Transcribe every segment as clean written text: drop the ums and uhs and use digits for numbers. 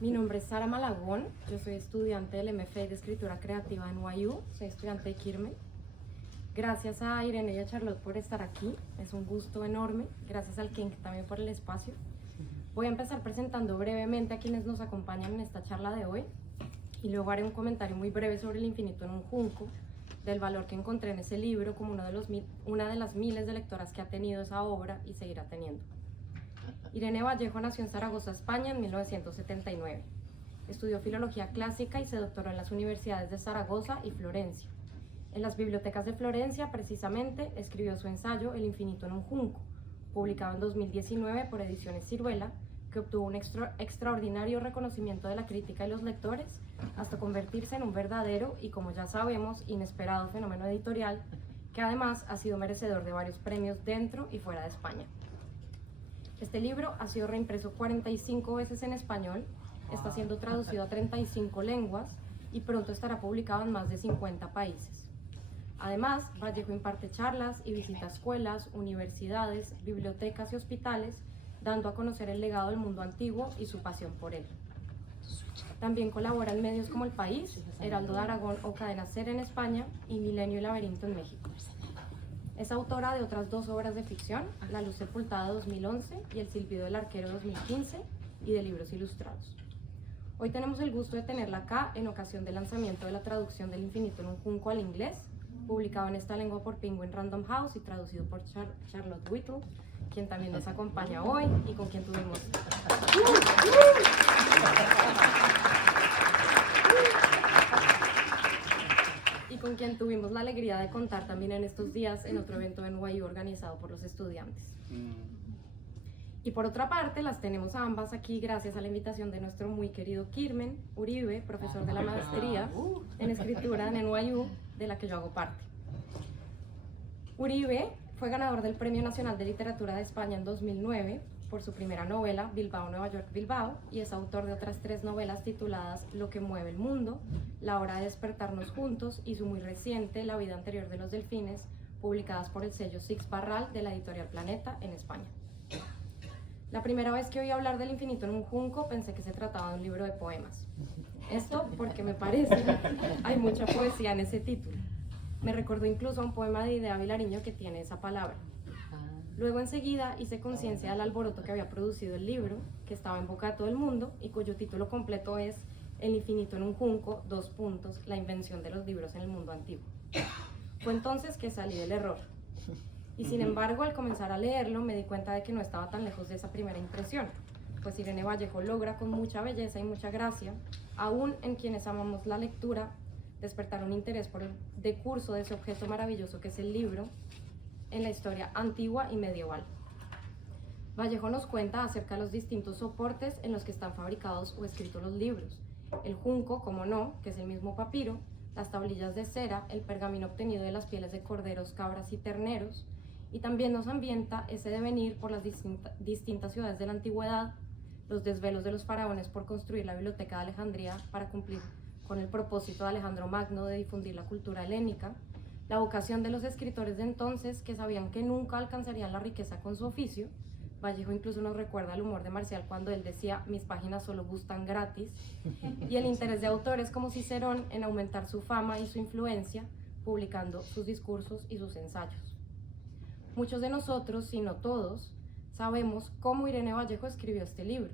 Mi nombre es Sara Malagón, yo soy estudiante del MFA de Escritura Creativa en NYU, soy estudiante de Quirme. Gracias a Irene y a Charlotte por estar aquí, es un gusto enorme, gracias al King también por el espacio. Voy a empezar presentando brevemente a quienes nos acompañan en esta charla de hoy y luego haré un comentario muy breve sobre El infinito en un junco, del valor que encontré en ese libro como una de las miles de lectoras que ha tenido esa obra y seguirá teniendo. Irene Vallejo nació en Zaragoza, España, en 1979. Estudió filología clásica y se doctoró en las universidades de Zaragoza y Florencia. En las bibliotecas de Florencia, precisamente, escribió su ensayo El infinito en un junco, publicado en 2019 por Ediciones Siruela, que obtuvo un extraordinario reconocimiento de la crítica y los lectores, hasta convertirse en un verdadero y, como ya sabemos, inesperado fenómeno editorial, que además ha sido merecedor de varios premios dentro y fuera de España. Este libro ha sido reimpreso 45 veces en español, está siendo traducido a 35 lenguas y pronto estará publicado en más de 50 países. Además, Vallejo imparte charlas y visita escuelas, universidades, bibliotecas y hospitales, dando a conocer el legado del mundo antiguo y su pasión por él. También colabora en medios como El País, Heraldo de Aragón o Cadena SER en España y Milenio y Laberinto en México. Es autora de otras 2 obras de ficción, La luz sepultada 2011 y El silbido del arquero 2015, y de libros ilustrados. Hoy tenemos el gusto de tenerla acá en ocasión del lanzamiento de la traducción del infinito en un junco al inglés, publicado en esta lengua por Penguin Random House y traducido por Charlotte Whittle, quien también nos acompaña hoy y con quien tuvimos... con quien tuvimos la alegría de contar también en estos días en otro evento en NYU organizado por los estudiantes. Y por otra parte, las tenemos a ambas aquí gracias a la invitación de nuestro muy querido Kirmen Uribe, profesor de la maestría en escritura en NYU, de la que yo hago parte. Uribe fue ganador del Premio Nacional de Literatura de España en 2009 por su primera novela, Bilbao, Nueva York, Bilbao, y es autor de otras 3 novelas tituladas Lo que mueve el mundo, La hora de despertarnos juntos y su muy reciente La vida anterior de los delfines, publicadas por el sello Six Barral de la editorial Planeta en España. La primera vez que oí hablar del infinito en un junco pensé que se trataba de un libro de poemas. Esto porque me parece hay mucha poesía en ese título. Me recordó incluso a un poema de Idea Vilariño que tiene esa palabra. Luego enseguida hice conciencia del alboroto que había producido el libro, que estaba en boca de todo el mundo y cuyo título completo es El infinito en un junco, : la invención de los libros en el mundo antiguo. Fue entonces que salí del error. Y sin embargo, al comenzar a leerlo, me di cuenta de que no estaba tan lejos de esa primera impresión, pues Irene Vallejo logra con mucha belleza y mucha gracia, aún en quienes amamos la lectura, despertar un interés por el decurso de ese objeto maravilloso que es el libro, en la historia antigua y medieval. Vallejo nos cuenta acerca de los distintos soportes en los que están fabricados o escritos los libros. El junco, como no, que es el mismo papiro, las tablillas de cera, el pergamino obtenido de las pieles de corderos, cabras y terneros, y también nos ambienta ese devenir por las distintas ciudades de la antigüedad, los desvelos de los faraones por construir la biblioteca de Alejandría para cumplir con el propósito de Alejandro Magno de difundir la cultura helénica, la vocación de los escritores de entonces que sabían que nunca alcanzarían la riqueza con su oficio. Vallejo incluso nos recuerda el humor de Marcial cuando él decía, mis páginas solo gustan gratis, y el interés de autores como Cicerón en aumentar su fama y su influencia, publicando sus discursos y sus ensayos. Muchos de nosotros, si no todos, sabemos cómo Irene Vallejo escribió este libro,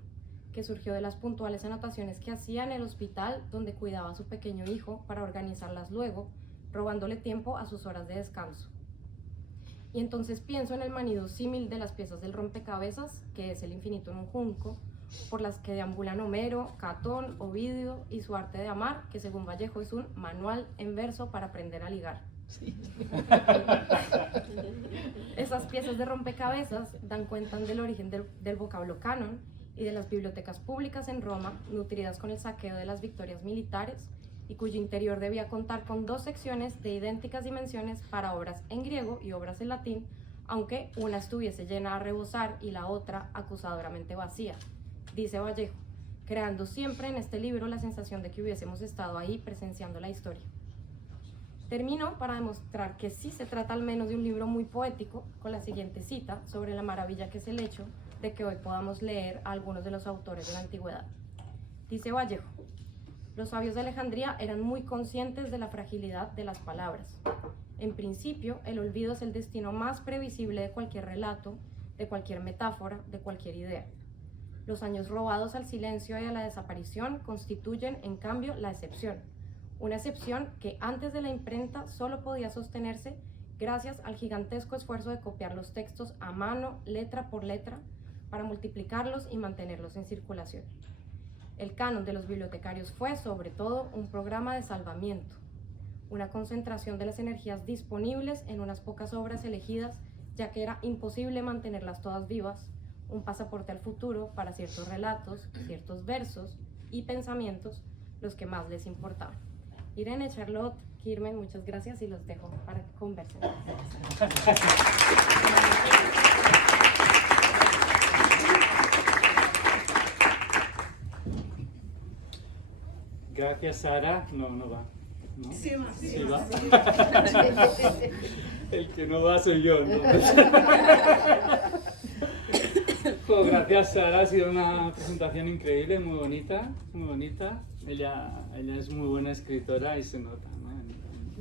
que surgió de las puntuales anotaciones que hacía en el hospital donde cuidaba a su pequeño hijo para organizarlas luego, robándole tiempo a sus horas de descanso. Y entonces pienso en el manido símil de las piezas del rompecabezas, que es el infinito en un junco, por las que deambulan Homero, Catón, Ovidio y su arte de amar, que según Vallejo es un manual en verso para aprender a ligar. Sí. Esas piezas de rompecabezas dan cuenta del origen del vocablo canon y de las bibliotecas públicas en Roma, nutridas con el saqueo de las victorias militares, y cuyo interior debía contar con 2 secciones de idénticas dimensiones para obras en griego y obras en latín, aunque una estuviese llena a rebosar y la otra acusadoramente vacía, dice Vallejo, creando siempre en este libro la sensación de que hubiésemos estado ahí presenciando la historia. Termino para demostrar que sí se trata al menos de un libro muy poético, con la siguiente cita sobre la maravilla que es el hecho de que hoy podamos leer a algunos de los autores de la antigüedad. Dice Vallejo: los sabios de Alejandría eran muy conscientes de la fragilidad de las palabras. En principio, el olvido es el destino más previsible de cualquier relato, de cualquier metáfora, de cualquier idea. Los años robados al silencio y a la desaparición constituyen, en cambio, la excepción. Una excepción que antes de la imprenta solo podía sostenerse gracias al gigantesco esfuerzo de copiar los textos a mano, letra por letra, para multiplicarlos y mantenerlos en circulación. El canon de los bibliotecarios fue, sobre todo, un programa de salvamiento, una concentración de las energías disponibles en unas pocas obras elegidas, ya que era imposible mantenerlas todas vivas, un pasaporte al futuro para ciertos relatos, ciertos versos y pensamientos, los que más les importaban. Irene, Charlotte, Kirmen, muchas gracias y los dejo para que conversen. Gracias, Sara. No va. ¿No? Sí va. Sí va. El que no va soy yo, ¿no? Pues gracias, Sara. Ha sido una presentación increíble, muy bonita, muy bonita. Ella es muy buena escritora y se nota, ¿no?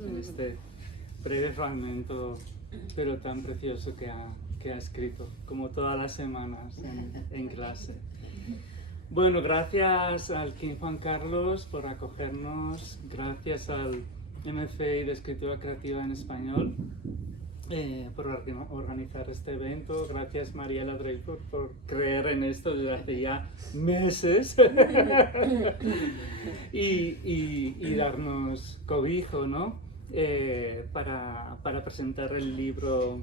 En este breve fragmento, pero tan precioso que ha escrito, como todas las semanas en clase. Bueno, gracias al King Juan Carlos por acogernos, gracias al MFI de Escritura Creativa en Español por organizar este evento, gracias Mariela Dreyfus por creer en esto desde hace ya meses y darnos cobijo, ¿no? Para presentar el libro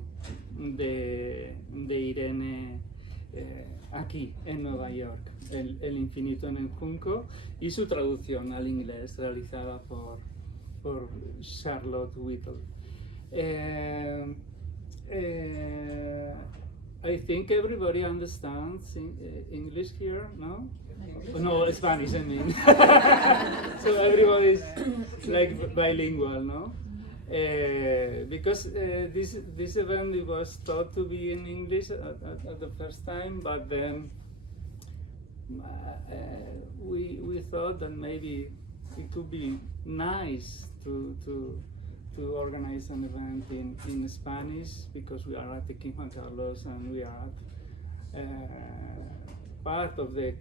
de Irene aquí en Nueva York, el infinito en el junco, y su traducción al inglés realizada por Charlotte Whittle. I think everybody understands English here, no? No, Spanish, I mean. So everybody is like bilingual, no? Because this event it was thought to be in English at the first time, but then we thought that maybe it could be nice to organize an event in Spanish, because we are at the King Juan Carlos and we are part of the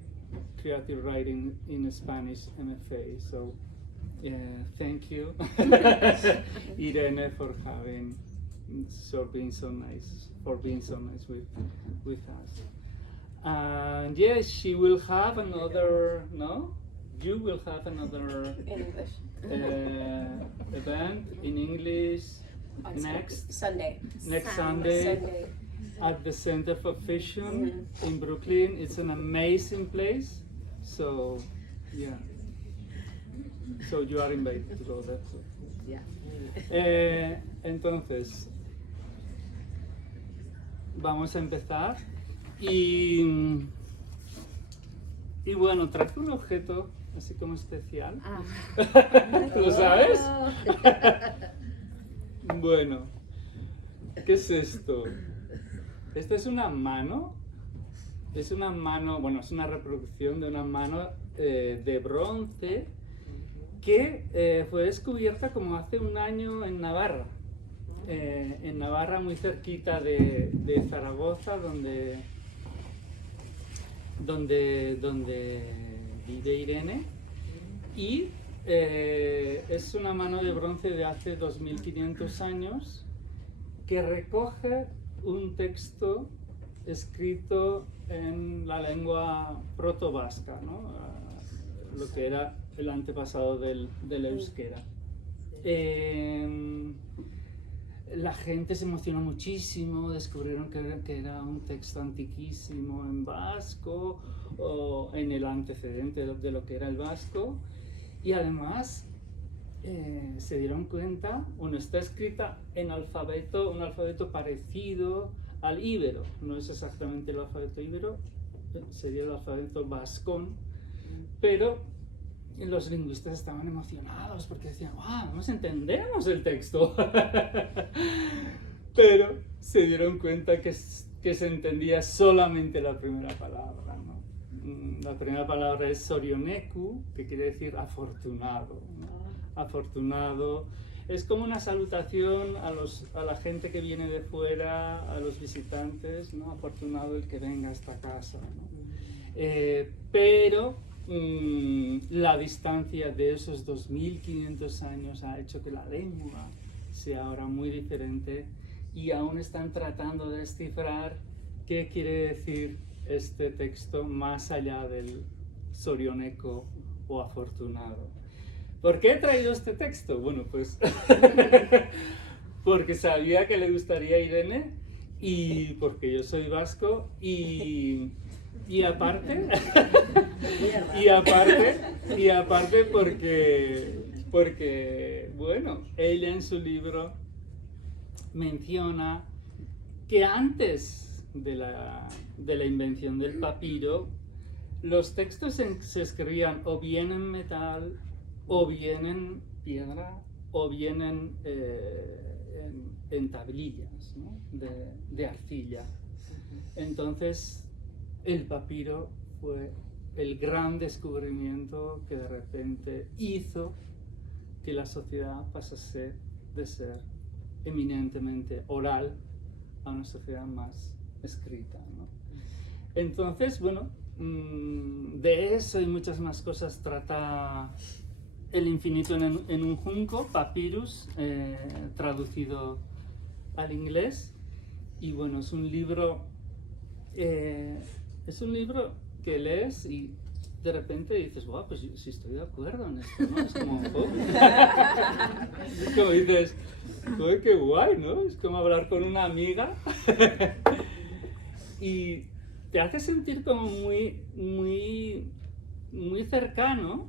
creative writing in Spanish MFA. So thank you, Irene, for being so nice with us. And yes, she will have another. No, you will have another English. Event in English next Sunday. Sunday at the Center for Fiction in Brooklyn. It's an amazing place. So yeah. So you are invited to go there. Yeah. Entonces, vamos a empezar y bueno, traje un objeto así como especial. ¿Lo sabes? Bueno, ¿qué es esto? Esta es una mano. Es una mano, bueno, es una reproducción de una mano de bronce que fue descubierta como hace un año en Navarra. En Navarra, muy cerquita de Zaragoza, donde vive Irene, y es una mano de bronce de hace 2500 años que recoge un texto escrito en la lengua proto-vasca, ¿no? Lo que era el antepasado del euskera. La gente se emocionó muchísimo, descubrieron que era un texto antiquísimo en vasco, o en el antecedente de lo que era el vasco, y además se dieron cuenta, bueno, está escrita en un alfabeto parecido al íbero, no es exactamente el alfabeto íbero, sería el alfabeto vascón, pero los lingüistas estaban emocionados porque decían, ¡wow! Nos entendemos el texto. Pero se dieron cuenta que se entendía solamente la primera palabra, ¿no? la primera palabra es sorioneku, que quiere decir afortunado, ¿no? Afortunado. Es como una salutación a la gente que viene de fuera, a los visitantes, ¿no? Afortunado el que venga a esta casa, ¿no? Pero la distancia de esos 2500 años ha hecho que la lengua sea ahora muy diferente y aún están tratando de descifrar qué quiere decir este texto más allá del sorioneco o afortunado. ¿Por qué he traído este texto? Bueno, pues porque sabía que le gustaría a Irene y porque yo soy vasco y aparte porque bueno, ella en su libro menciona que antes de la invención del papiro los textos se escribían o bien en metal o bien en piedra o bien en tablillas, ¿no? de arcilla. Entonces el papiro fue el gran descubrimiento que de repente hizo que la sociedad pasase de ser eminentemente oral a una sociedad más escrita, ¿no? Entonces, bueno, de eso y muchas más cosas trata El infinito en un junco, Papyrus, traducido al inglés. Y bueno, es un libro que lees y de repente dices, wow, pues sí estoy de acuerdo en esto, ¿no? Es como, es como dices, ¡joder, qué guay!, ¿no? Es como hablar con una amiga y te hace sentir como muy cercano.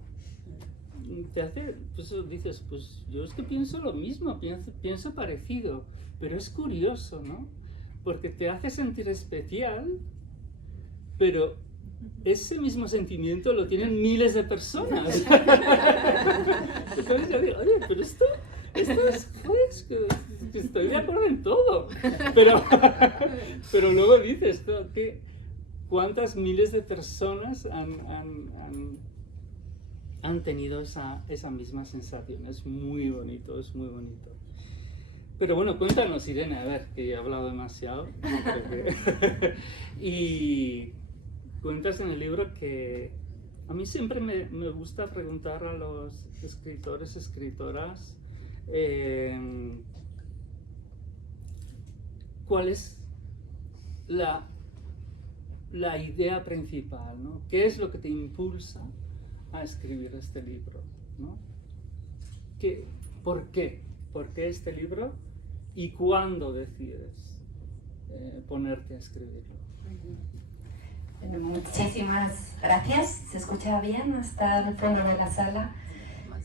Te hace, pues dices, pues yo es que pienso lo mismo, pienso parecido, pero es curioso, ¿no? Porque te hace sentir especial, pero ese mismo sentimiento lo tienen miles de personas. Entonces yo digo, oye, pero esto es, pues, que estoy de acuerdo en todo. Pero luego dices, ¿cuántas miles de personas han tenido esa misma sensación? Es muy bonito, es muy bonito. Pero bueno, cuéntanos, Irene, a ver, que he hablado demasiado. Y cuentas en el libro que a mí siempre me gusta preguntar a los escritores, escritoras, ¿cuál es la idea principal, ¿no? ¿Qué es lo que te impulsa a escribir este libro, ¿no? ¿Por qué? ¿Por qué este libro? ¿Y cuándo decides ponerte a escribirlo? Bueno, muchísimas gracias. ¿Se escucha bien hasta el fondo de la sala?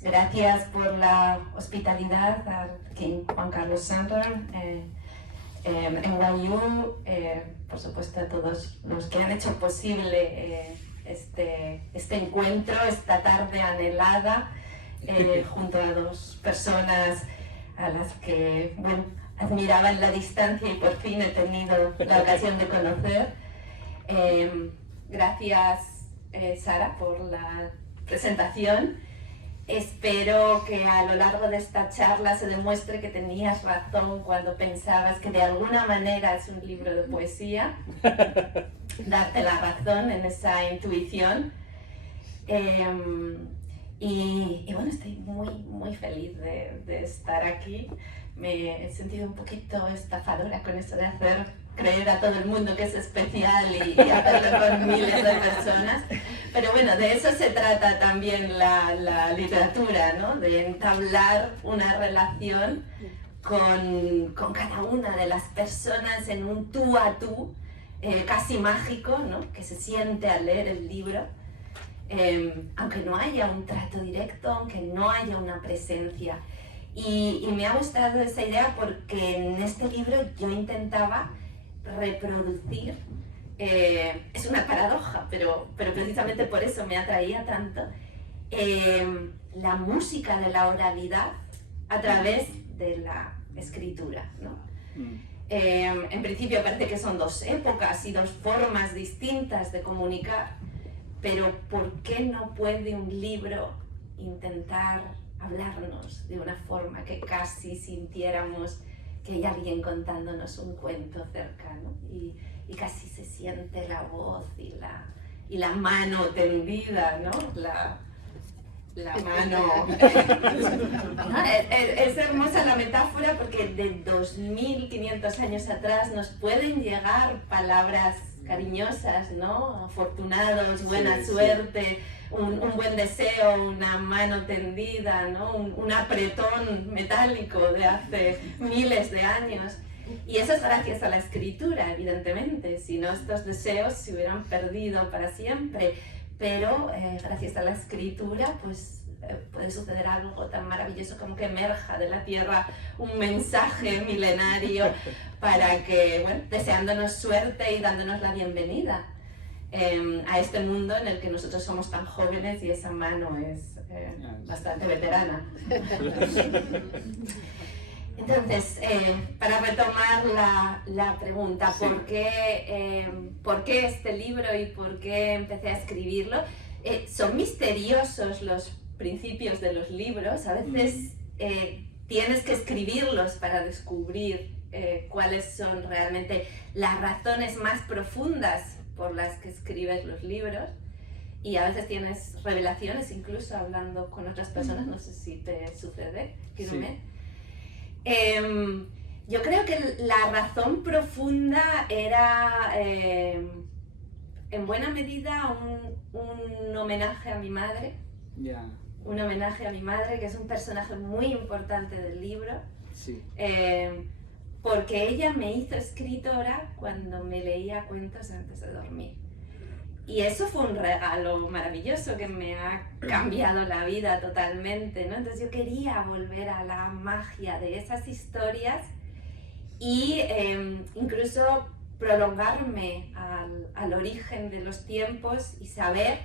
Gracias por la hospitalidad a King Juan Carlos Center, NYU, por supuesto a todos los que han hecho posible este encuentro, esta tarde anhelada, junto a dos personas a las que, bueno, admiraba en la distancia y por fin he tenido la ocasión de conocer. Gracias, Sara, por la presentación. Espero que a lo largo de esta charla se demuestre que tenías razón cuando pensabas que de alguna manera es un libro de poesía. Darte la razón en esa intuición. Y bueno, estoy muy feliz de estar aquí. Me he sentido un poquito estafadora con eso de hacer creer a todo el mundo que es especial y hacerlo con miles de personas. Pero bueno, de eso se trata también la literatura, ¿no? De entablar una relación con cada una de las personas en un tú a tú, casi mágico, ¿no? Que se siente al leer el libro. Aunque no haya un trato directo, aunque no haya una presencia. Y me ha gustado esa idea porque en este libro yo intentaba reproducir, es una paradoja, pero precisamente por eso me atraía tanto, la música de la oralidad a través de la escritura, ¿no? En principio parece que son dos épocas y dos formas distintas de comunicar, pero ¿por qué no puede un libro intentar hablarnos de una forma que casi sintiéramos que hay alguien contándonos un cuento cercano y casi se siente la voz y la mano tendida, ¿no? La mano. Es hermosa la metáfora porque de 2500 años atrás nos pueden llegar palabras cariñosas, ¿no? Afortunados, buena suerte, un buen deseo, una mano tendida, ¿no? Un apretón metálico de hace miles de años. Y eso es gracias a la escritura, evidentemente, si no estos deseos se hubieran perdido para siempre. Pero gracias a la escritura, pues puede suceder algo tan maravilloso como que emerja de la tierra un mensaje milenario para que, bueno, deseándonos suerte y dándonos la bienvenida a este mundo en el que nosotros somos tan jóvenes y esa mano es bastante veterana. Entonces, para retomar la pregunta, sí. ¿Por qué este libro y por qué empecé a escribirlo? Son misteriosos los principios de los libros, a veces tienes que escribirlos para descubrir cuáles son realmente las razones más profundas por las que escribes los libros, y a veces tienes revelaciones incluso hablando con otras personas, no sé si te sucede, Kirume. Sí. Yo creo que la razón profunda era en buena medida un homenaje a mi madre. Yeah. Un homenaje a mi madre, que es un personaje muy importante del libro. Sí. Porque ella me hizo escritora cuando me leía cuentos antes de dormir. Y eso fue un regalo maravilloso que me ha cambiado la vida totalmente, ¿no? Entonces yo quería volver a la magia de esas historias y incluso prolongarme al origen de los tiempos y saber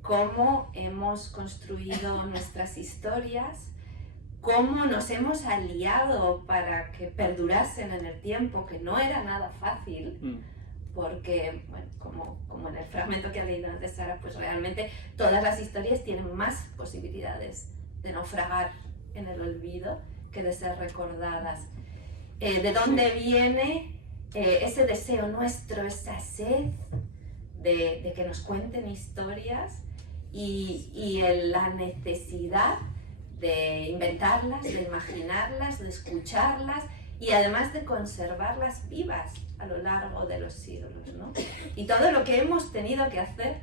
cómo hemos construido nuestras historias, cómo nos hemos aliado para que perdurasen en el tiempo, que no era nada fácil. Porque, bueno, como en el fragmento que ha leído antes Sara, pues realmente todas las historias tienen más posibilidades de naufragar en el olvido que de ser recordadas. ¿De dónde viene ese deseo nuestro, esa sed de que nos cuenten historias y la necesidad de inventarlas, de imaginarlas, de escucharlas y además de conservarlas vivas a lo largo de los siglos, ¿no? Y todo lo que hemos tenido que hacer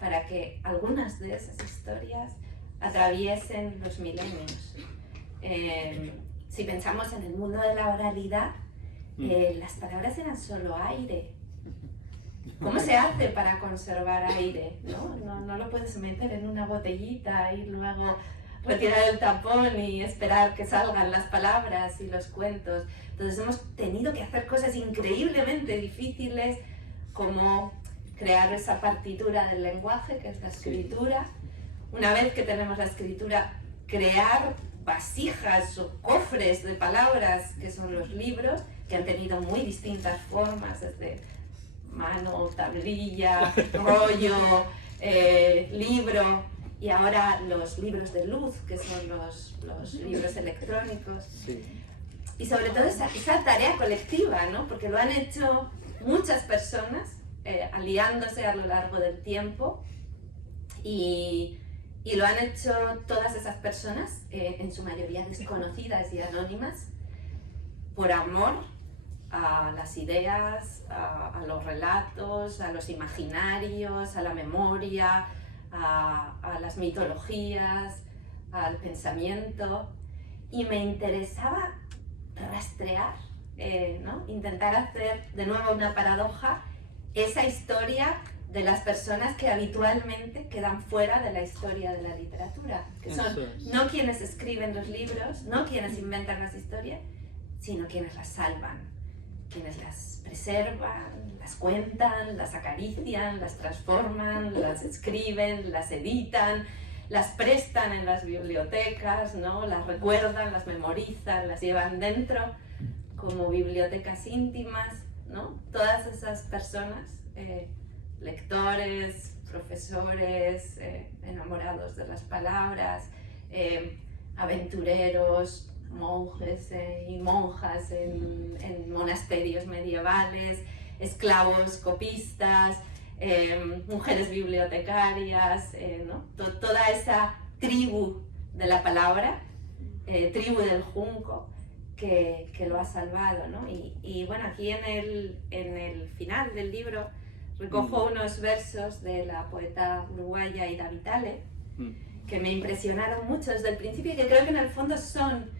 para que algunas de esas historias atraviesen los milenios. Si pensamos en el mundo de la oralidad, las palabras eran solo aire. ¿Cómo se hace para conservar aire? No lo puedes meter en una botellita y luego retirar el tapón y esperar que salgan las palabras y los cuentos. Entonces hemos tenido que hacer cosas increíblemente difíciles como crear esa partitura del lenguaje, que es la escritura. Una vez que tenemos la escritura, crear vasijas o cofres de palabras, que son los libros, que han tenido muy distintas formas, desde mano, tablilla, rollo, libro, y ahora los libros de luz, que son los libros electrónicos. Sí. Y sobre todo esa tarea colectiva, ¿no? Porque lo han hecho muchas personas, aliándose a lo largo del tiempo, y lo han hecho todas esas personas, en su mayoría desconocidas y anónimas, por amor a las ideas, a los relatos, a los imaginarios, a la memoria, a las mitologías, al pensamiento. Y me interesaba rastrear, ¿no? Intentar hacer de nuevo una paradoja, esa historia de las personas que habitualmente quedan fuera de la historia de la literatura, que son no quienes escriben los libros, no quienes inventan las historias, sino quienes las salvan, quienes las preservan, las cuentan, las acarician, las transforman, las escriben, las editan, las prestan en las bibliotecas, ¿no? Las recuerdan, las memorizan, las llevan dentro como bibliotecas íntimas, ¿no? Todas esas personas lectores, profesores, enamorados de las palabras, aventureros, monjes y monjas en monasterios medievales, esclavos copistas, mujeres bibliotecarias, ¿no? Toda esa tribu de la palabra, tribu del junco, que lo ha salvado, ¿no? Y bueno, aquí en el final del libro recojo unos versos de la poeta uruguaya Ida Vitale, que me impresionaron mucho desde el principio y que creo que en el fondo son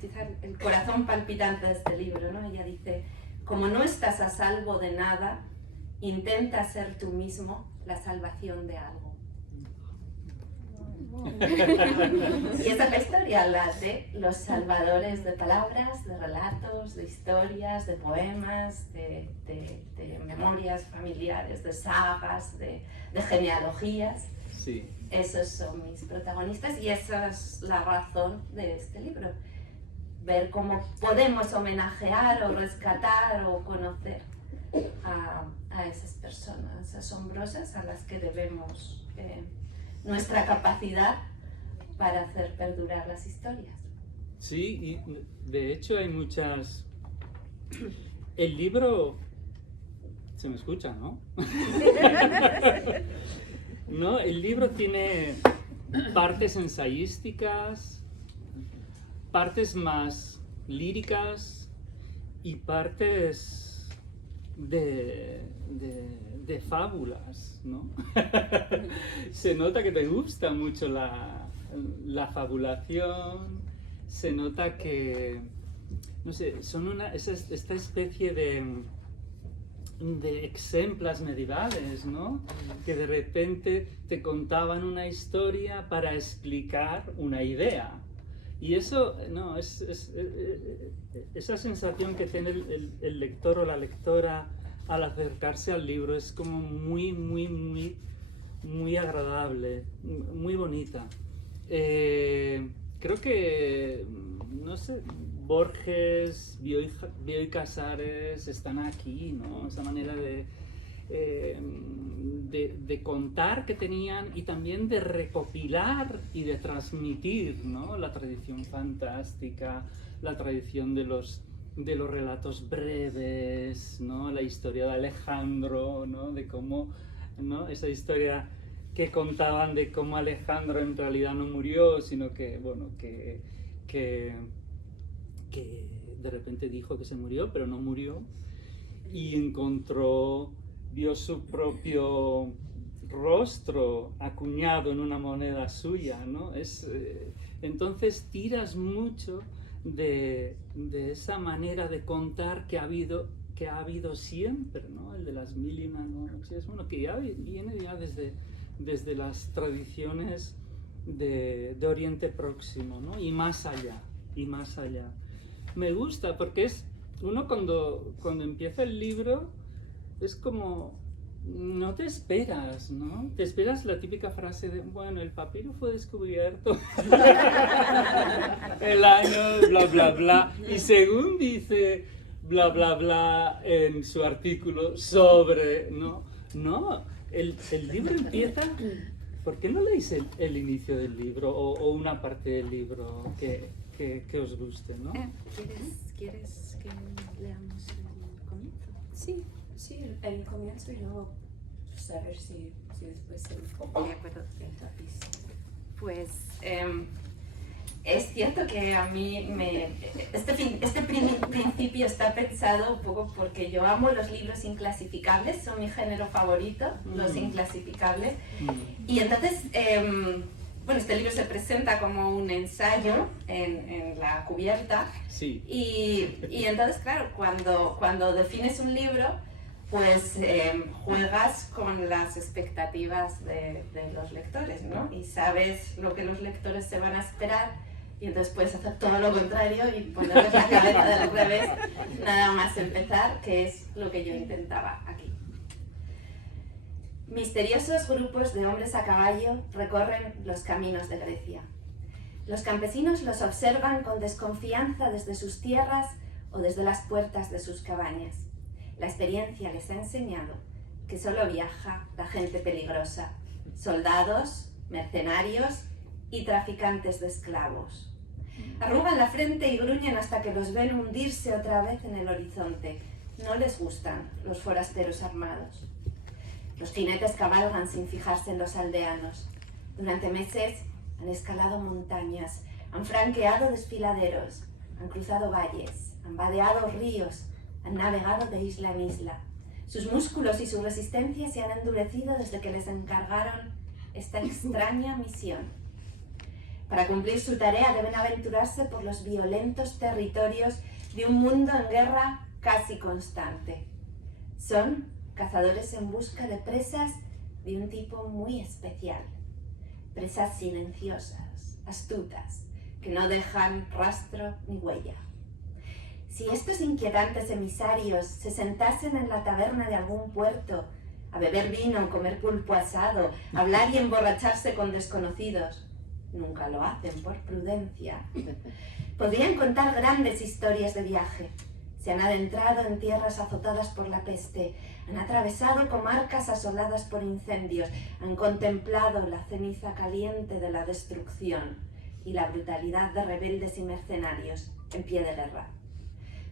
quizá el corazón palpitante de este libro, ¿no? Ella dice: como no estás a salvo de nada, intenta ser tú mismo la salvación de algo. Y esta es la historia, la de los salvadores de palabras, de relatos, de historias, de poemas, de memorias familiares, de sagas, de genealogías. Sí. Esos son mis protagonistas y esa es la razón de este libro. Ver cómo podemos homenajear o rescatar o conocer a esas personas asombrosas a las que debemos nuestra capacidad para hacer perdurar las historias. Sí, y de hecho hay muchas... El libro... Se me escucha, ¿no? ¿No? El libro tiene partes ensayísticas, partes más líricas y partes de fábulas, ¿no? Se nota que te gusta mucho la fabulación, se nota que, no sé, son esta especie de exemplas medievales, ¿no? Que de repente te contaban una historia para explicar una idea. Y eso, no, esa sensación que tiene el lector o la lectora al acercarse al libro es como muy agradable, muy bonita. Creo que, no sé, Borges, Bioy Casares están aquí, ¿no? Esa manera de contar que tenían y también de recopilar y de transmitir, ¿no? La tradición fantástica, la tradición de los relatos breves, ¿no? La historia de Alejandro, ¿no? De cómo, ¿no? Esa historia que contaban de cómo Alejandro en realidad no murió, sino que, bueno, que de repente dijo que se murió, pero no murió, y vio su propio rostro acuñado en una moneda suya, ¿no? Entonces tiras mucho de esa manera de contar que ha habido siempre, ¿no? El de las 1001 noches, bueno, que ya viene ya desde las tradiciones de Oriente Próximo, ¿no? Y más allá. Me gusta porque uno cuando empieza el libro es como, no te esperas, ¿no? Te esperas la típica frase de, bueno, el papiro fue descubierto el año bla bla bla, y según dice bla bla bla en su artículo sobre, no, el libro empieza. ¿Por qué no leéis el inicio del libro o una parte del libro que os guste, ¿no? ¿Quieres que leamos el comienzo? Sí, el comienzo y luego saber si después se De acuerdo. Pues es cierto que a mí este principio está pensado un poco porque yo amo los libros inclasificables, son mi género favorito, los inclasificables. Y entonces, bueno, este libro se presenta como un ensayo en la cubierta. Sí. Y entonces, claro, cuando defines un libro, pues juegas con las expectativas de los lectores, ¿no? Y sabes lo que los lectores se van a esperar. Y entonces puedes hacer todo lo contrario y ponerles la cabeza del revés, nada más empezar, que es lo que yo intentaba aquí. Misteriosos grupos de hombres a caballo recorren los caminos de Grecia. Los campesinos los observan con desconfianza desde sus tierras o desde las puertas de sus cabañas. La experiencia les ha enseñado que solo viaja la gente peligrosa, soldados, mercenarios y traficantes de esclavos. Arrugan la frente y gruñen hasta que los ven hundirse otra vez en el horizonte. No les gustan los forasteros armados. Los jinetes cabalgan sin fijarse en los aldeanos. Durante meses han escalado montañas, han franqueado desfiladeros, han cruzado valles, han vadeado ríos, han navegado de isla en isla. Sus músculos y su resistencia se han endurecido desde que les encargaron esta extraña misión. Para cumplir su tarea deben aventurarse por los violentos territorios de un mundo en guerra casi constante. Son cazadores en busca de presas de un tipo muy especial. Presas silenciosas, astutas, que no dejan rastro ni huella. Si estos inquietantes emisarios se sentasen en la taberna de algún puerto a beber vino, comer pulpo asado, hablar y emborracharse con desconocidos, nunca lo hacen por prudencia, podrían contar grandes historias de viaje. Se han adentrado en tierras azotadas por la peste, han atravesado comarcas asoladas por incendios, han contemplado la ceniza caliente de la destrucción y la brutalidad de rebeldes y mercenarios en pie de guerra.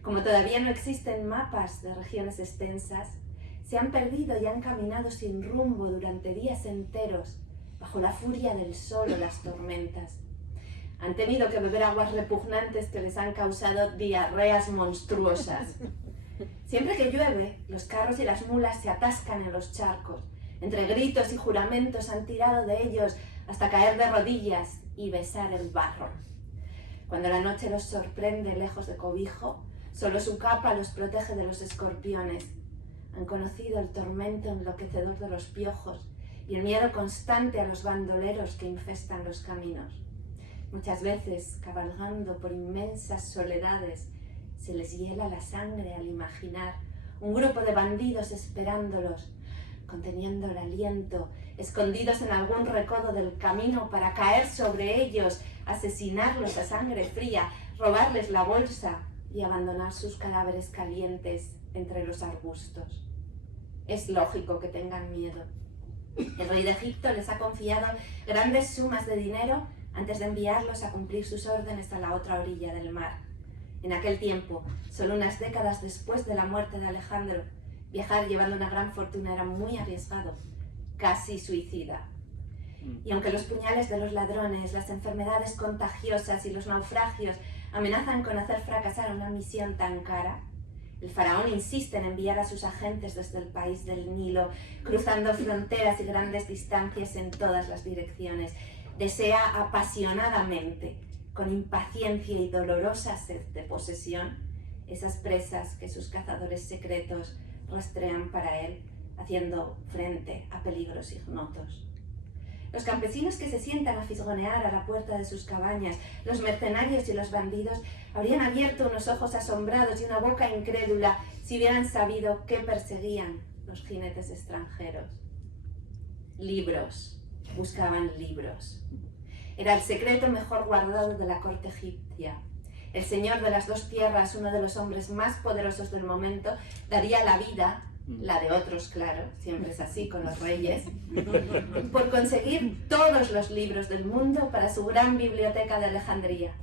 Como todavía no existen mapas de regiones extensas, se han perdido y han caminado sin rumbo durante días enteros, bajo la furia del sol o las tormentas. Han tenido que beber aguas repugnantes que les han causado diarreas monstruosas. Siempre que llueve, los carros y las mulas se atascan en los charcos. Entre gritos y juramentos han tirado de ellos hasta caer de rodillas y besar el barro. Cuando la noche los sorprende lejos de cobijo, solo su capa los protege de los escorpiones. Han conocido el tormento enloquecedor de los piojos y el miedo constante a los bandoleros que infestan los caminos. Muchas veces, cabalgando por inmensas soledades, se les hiela la sangre al imaginar un grupo de bandidos esperándolos, conteniendo el aliento, escondidos en algún recodo del camino para caer sobre ellos, asesinarlos a sangre fría, robarles la bolsa y abandonar sus cadáveres calientes entre los arbustos. Es lógico que tengan miedo. El rey de Egipto les ha confiado grandes sumas de dinero antes de enviarlos a cumplir sus órdenes a la otra orilla del mar. En aquel tiempo, solo unas décadas después de la muerte de Alejandro, viajar llevando una gran fortuna era muy arriesgado, casi suicida. Y aunque los puñales de los ladrones, las enfermedades contagiosas y los naufragios amenazan con hacer fracasar una misión tan cara, el faraón insiste en enviar a sus agentes desde el país del Nilo, cruzando fronteras y grandes distancias en todas las direcciones. Desea apasionadamente, con impaciencia y dolorosa sed de posesión, esas presas que sus cazadores secretos rastrean para él, haciendo frente a peligros ignotos. Los campesinos que se sientan a fisgonear a la puerta de sus cabañas, los mercenarios y los bandidos, habrían abierto unos ojos asombrados y una boca incrédula si hubieran sabido qué perseguían los jinetes extranjeros. Libros, buscaban libros. Era el secreto mejor guardado de la corte egipcia. El señor de las dos tierras, uno de los hombres más poderosos del momento, daría la vida, la de otros, claro, siempre es así con los reyes, por conseguir todos los libros del mundo para su gran biblioteca de Alejandría.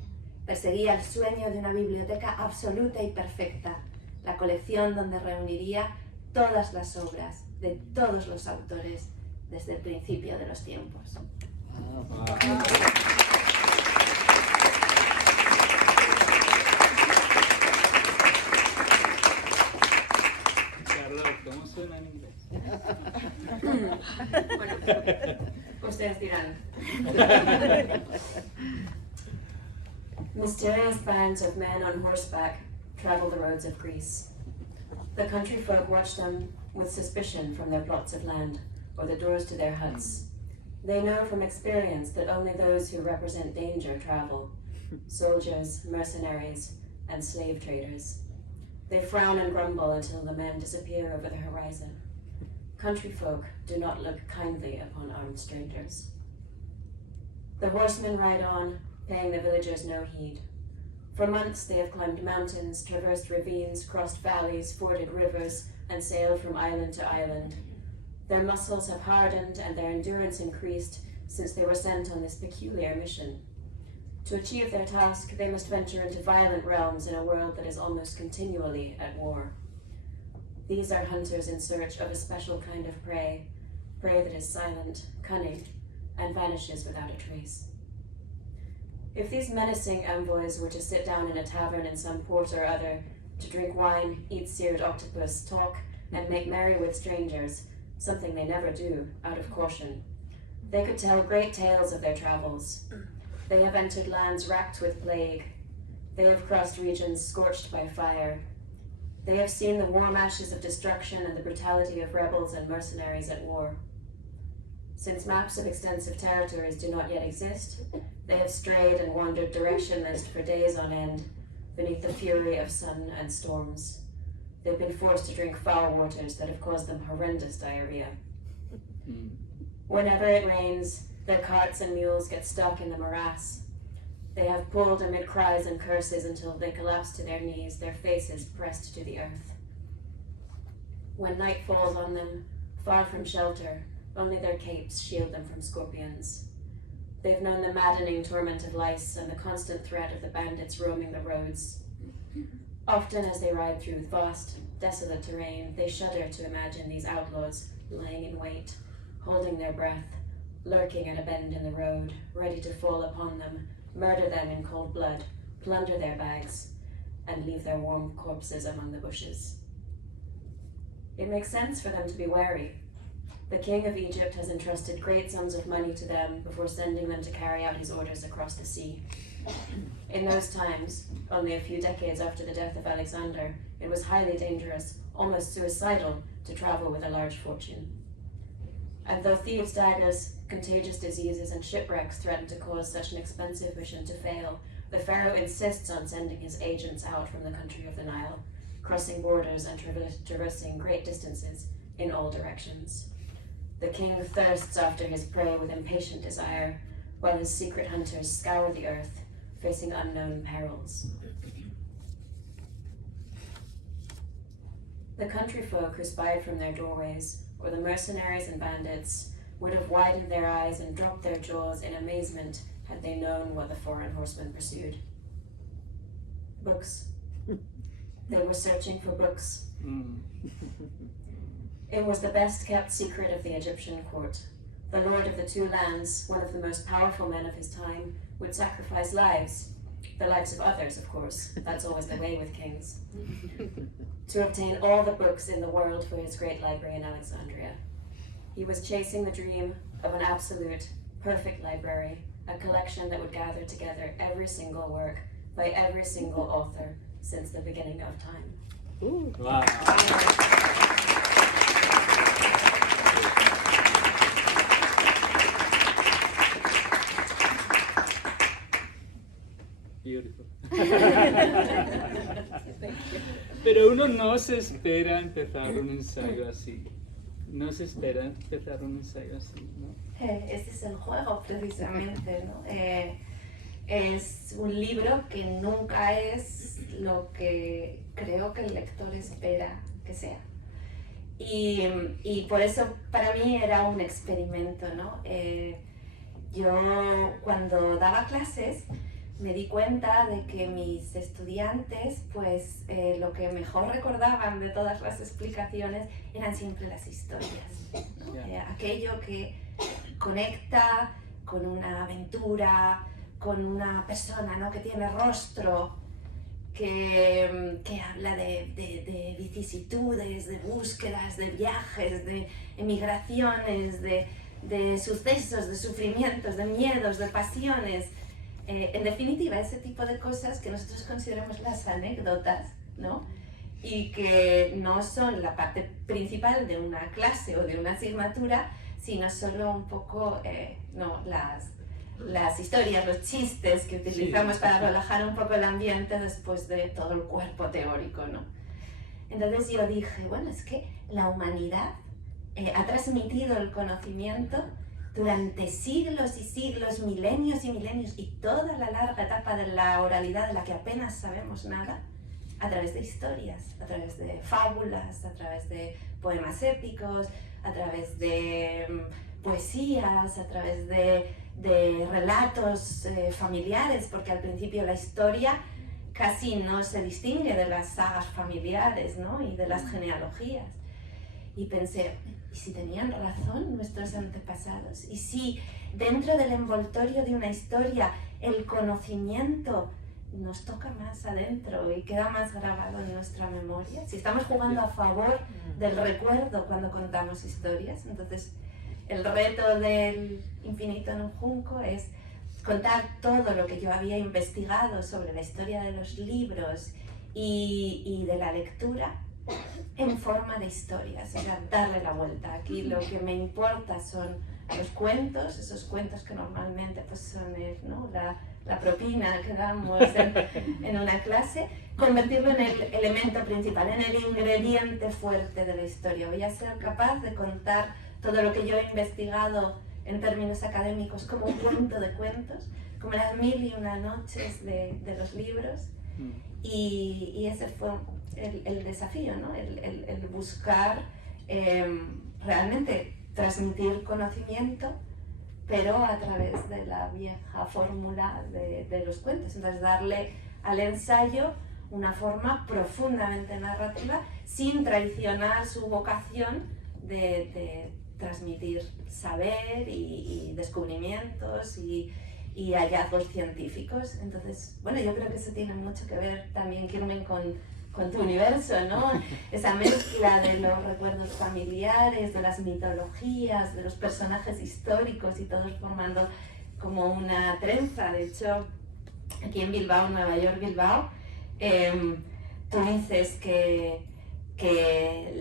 Perseguía el sueño de una biblioteca absoluta y perfecta, la colección donde reuniría todas las obras de todos los autores desde el principio de los tiempos. Charlotte, ¿cómo suena en inglés? Bueno, ustedes dirán. Mysterious bands of men on horseback travel the roads of Greece. The country folk watch them with suspicion from their plots of land or the doors to their huts. They know from experience that only those who represent danger travel: soldiers, mercenaries, and slave traders. They frown and grumble until the men disappear over the horizon. Country folk do not look kindly upon armed strangers. The horsemen ride on, paying the villagers no heed. For months they have climbed mountains, traversed ravines, crossed valleys, forded rivers, and sailed from island to island. Their muscles have hardened and their endurance increased since they were sent on this peculiar mission. To achieve their task, they must venture into violent realms in a world that is almost continually at war. These are hunters in search of a special kind of prey, prey that is silent, cunning, and vanishes without a trace. If these menacing envoys were to sit down in a tavern in some port or other, to drink wine, eat seared octopus, talk, and make merry with strangers, something they never do, out of caution, they could tell great tales of their travels. They have entered lands racked with plague. They have crossed regions scorched by fire. They have seen the warm ashes of destruction and the brutality of rebels and mercenaries at war. Since maps of extensive territories do not yet exist, they have strayed and wandered directionless for days on end, beneath the fury of sun and storms. They've been forced to drink foul waters that have caused them horrendous diarrhea. Whenever it rains, their carts and mules get stuck in the morass. They have pulled amid cries and curses until they collapse to their knees, their faces pressed to the earth. When night falls on them, far from shelter, only their capes shield them from scorpions. They've known the maddening torment of lice and the constant threat of the bandits roaming the roads. Often as they ride through vast, desolate terrain, they shudder to imagine these outlaws lying in wait, holding their breath, lurking at a bend in the road, ready to fall upon them, murder them in cold blood, plunder their bags, and leave their warm corpses among the bushes. It makes sense for them to be wary. The king of Egypt has entrusted great sums of money to them before sending them to carry out his orders across the sea. In those times, only a few decades after the death of Alexander, it was highly dangerous, almost suicidal, to travel with a large fortune. And though thieves' daggers, contagious diseases, and shipwrecks threaten to cause such an expensive mission to fail, the pharaoh insists on sending his agents out from the country of the Nile, crossing borders and traversing great distances in all directions. The king thirsts after his prey with impatient desire, while his secret hunters scour the earth, facing unknown perils. The country folk who spied from their doorways, or the mercenaries and bandits, would have widened their eyes and dropped their jaws in amazement had they known what the foreign horsemen pursued. Books. They were searching for books. It was the best kept secret of the Egyptian court. The lord of the two lands, one of the most powerful men of his time, would sacrifice lives, the lives of others, of course, that's always the way with kings, to obtain all the books in the world for his great library in Alexandria. He was chasing the dream of an absolute, perfect library, a collection that would gather together every single work by every single author since the beginning of time. Ooh. Wow. Beautiful. Pero uno no se espera empezar un ensayo así. No se espera empezar un ensayo así, ¿no? Ese es el juego, precisamente, ¿no? Es un libro que nunca es lo que creo que el lector espera que sea. Y por eso para mí era un experimento, ¿no? Yo cuando daba clases me di cuenta de que mis estudiantes, pues lo que mejor recordaban de todas las explicaciones eran siempre las historias, ¿no? Aquello que conecta con una aventura, con una persona, ¿no? Que tiene rostro, que habla de vicisitudes, de búsquedas, de viajes, de emigraciones, de sucesos, de sufrimientos, de miedos, de pasiones. En definitiva, ese tipo de cosas que nosotros consideramos las anécdotas, ¿no? Y que no son la parte principal de una clase o de una asignatura, sino solo un poco no, las historias, los chistes que utilizamos para relajar un poco el ambiente después de todo el cuerpo teórico, ¿no? Entonces yo dije, bueno, es que la humanidad ha transmitido el conocimiento durante siglos y siglos, milenios y milenios, y toda la larga etapa de la oralidad de la que apenas sabemos nada, a través de historias, a través de fábulas, a través de poemas épicos, a través de poesías, a través de relatos familiares, porque al principio la historia casi no se distingue de las sagas familiares, ¿no? Y de las genealogías. Y pensé, ¿y si tenían razón nuestros antepasados? ¿Y si dentro del envoltorio de una historia el conocimiento nos toca más adentro y queda más grabado en nuestra memoria? Si estamos jugando a favor del recuerdo cuando contamos historias, entonces el reto del Infinito en un junco es contar todo lo que yo había investigado sobre la historia de los libros y de la lectura en forma de historias, o sea, darle la vuelta. Aquí lo que me importa son los cuentos, esos cuentos que normalmente pues son ¿no? la propina que damos en una clase, convertirlo en el elemento principal, en el ingrediente fuerte de la historia. Voy a ser capaz de contar todo lo que yo he investigado en términos académicos como un cuento de cuentos, como las 1001 noches de los libros, y ese fue el desafío, ¿no? el buscar realmente transmitir conocimiento, pero a través de la vieja fórmula de los cuentos. Entonces darle al ensayo una forma profundamente narrativa sin traicionar su vocación de transmitir saber y descubrimientos y hallazgos científicos. Entonces, bueno, yo creo que eso tiene mucho que ver también, Kirmen, con tu universo, ¿no? Esa mezcla de los recuerdos familiares, de las mitologías, de los personajes históricos y todos formando como una trenza. De hecho, aquí en Bilbao, Nueva York, Bilbao, tú dices que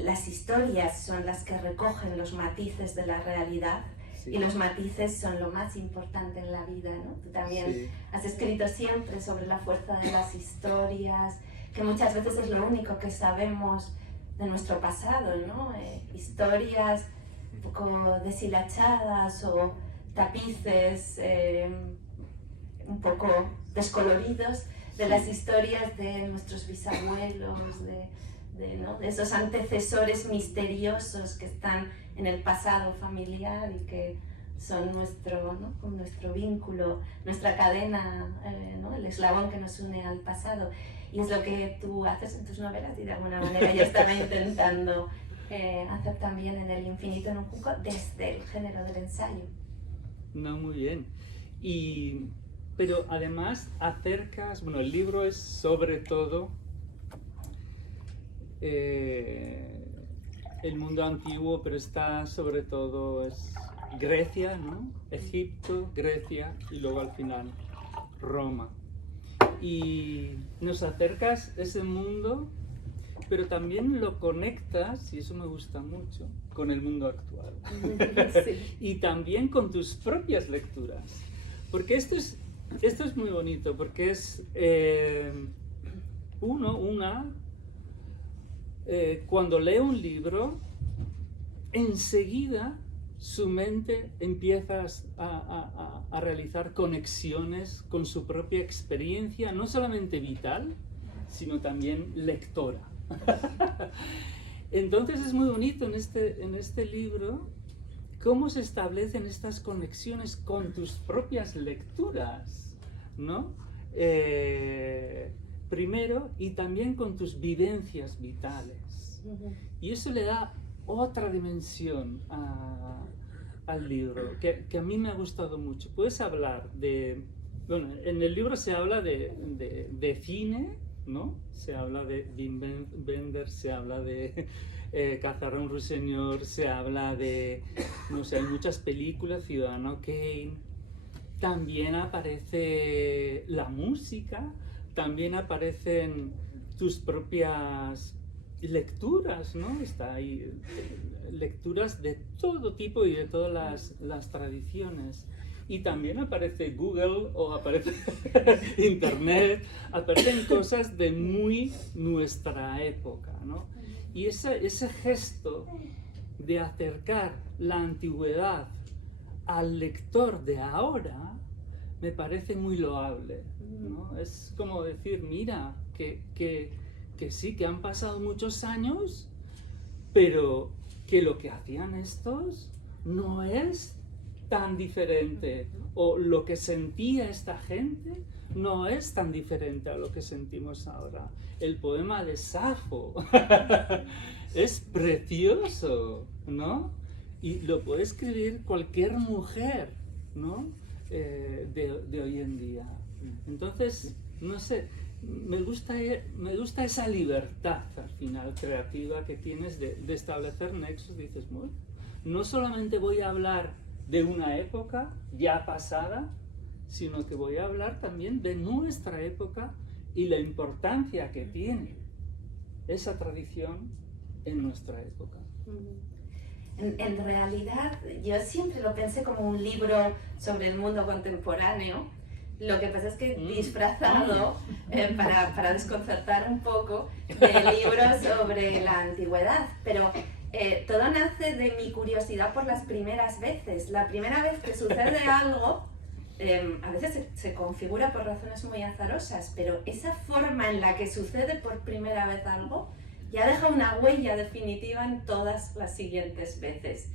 las historias son las que recogen los matices de la realidad. Sí. Y los matices son lo más importante en la vida, ¿no? Tú también has escrito siempre sobre la fuerza de las historias, que muchas veces es lo único que sabemos de nuestro pasado, ¿no? Historias un poco deshilachadas o tapices un poco descoloridos de las historias de nuestros bisabuelos, de esos antecesores misteriosos que están en el pasado familiar y que son nuestro vínculo, nuestra cadena, ¿no? El eslabón que nos une al pasado. Y es lo que tú haces en tus novelas y de alguna manera yo estaba intentando hacer también en El Infinito en un junco desde el género del ensayo. No, muy bien. Pero además acercas, bueno, el libro es sobre todo el mundo antiguo, pero está sobre todo es Grecia, ¿no? Egipto, Grecia y luego al final Roma. Y nos acercas ese mundo, pero también lo conectas, y eso me gusta mucho, con el mundo actual. Sí. Y también con tus propias lecturas. Porque esto es muy bonito, porque es cuando lee un libro, enseguida su mente empieza a realizar conexiones con su propia experiencia, no solamente vital, sino también lectora. Entonces es muy bonito en este libro cómo se establecen estas conexiones con tus propias lecturas, ¿no? Primero, y también con tus vivencias vitales. Y eso le da otra dimensión al libro, que a mí me ha gustado mucho. Puedes hablar de... Bueno, en el libro se habla de cine, ¿no? Se habla de Wim Wenders, se habla de Cazarón Ruiseñor, se habla de... No sé, hay muchas películas, Ciudadano Kane. También aparece la música, también aparecen tus propias lecturas, ¿no? Está ahí, lecturas de todo tipo y de todas las tradiciones. Y también aparece Google o aparece Internet, aparecen cosas de muy nuestra época, ¿no? Y ese gesto de acercar la antigüedad al lector de ahora me parece muy loable, ¿no? Es como decir, mira, que sí, que han pasado muchos años, pero que lo que hacían estos no es tan diferente, o lo que sentía esta gente no es tan diferente a lo que sentimos ahora. El poema de Safo es precioso, ¿no? Y lo puede escribir cualquier mujer, ¿no? De hoy en día. Entonces, no sé, me gusta esa libertad al final creativa que tienes de establecer nexos. Dices, bueno, no solamente voy a hablar de una época ya pasada, sino que voy a hablar también de nuestra época y la importancia que tiene esa tradición en nuestra época. En realidad, yo siempre lo pensé como un libro sobre el mundo contemporáneo. Lo que pasa es que disfrazado, para desconcertar un poco, de libros sobre la antigüedad. Pero todo nace de mi curiosidad por las primeras veces. La primera vez que sucede algo, a veces se configura por razones muy azarosas, pero esa forma en la que sucede por primera vez algo ya deja una huella definitiva en todas las siguientes veces,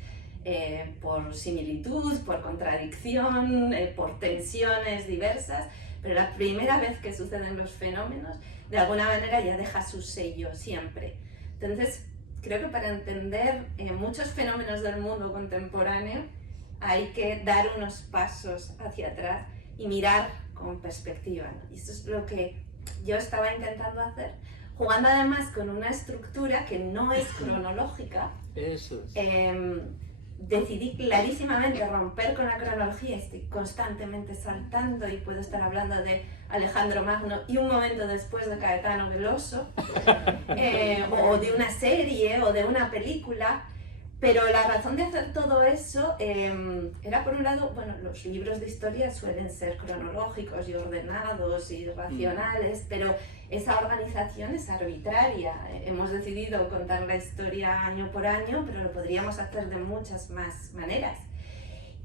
por similitud, por contradicción, por tensiones diversas, pero la primera vez que suceden los fenómenos, de alguna manera ya deja su sello siempre. Entonces, creo que para entender muchos fenómenos del mundo contemporáneo hay que dar unos pasos hacia atrás y mirar con perspectiva, ¿no? Y esto es lo que yo estaba intentando hacer, jugando además con una estructura que no es cronológica. Eso es. Decidí clarísimamente romper con la cronología, estoy constantemente saltando y puedo estar hablando de Alejandro Magno y un momento después de Caetano Veloso, o de una serie o de una película. Pero la razón de hacer todo eso era, por un lado, bueno, los libros de historia suelen ser cronológicos y ordenados y racionales, pero esa organización es arbitraria. Hemos decidido contar la historia año por año, pero lo podríamos hacer de muchas más maneras.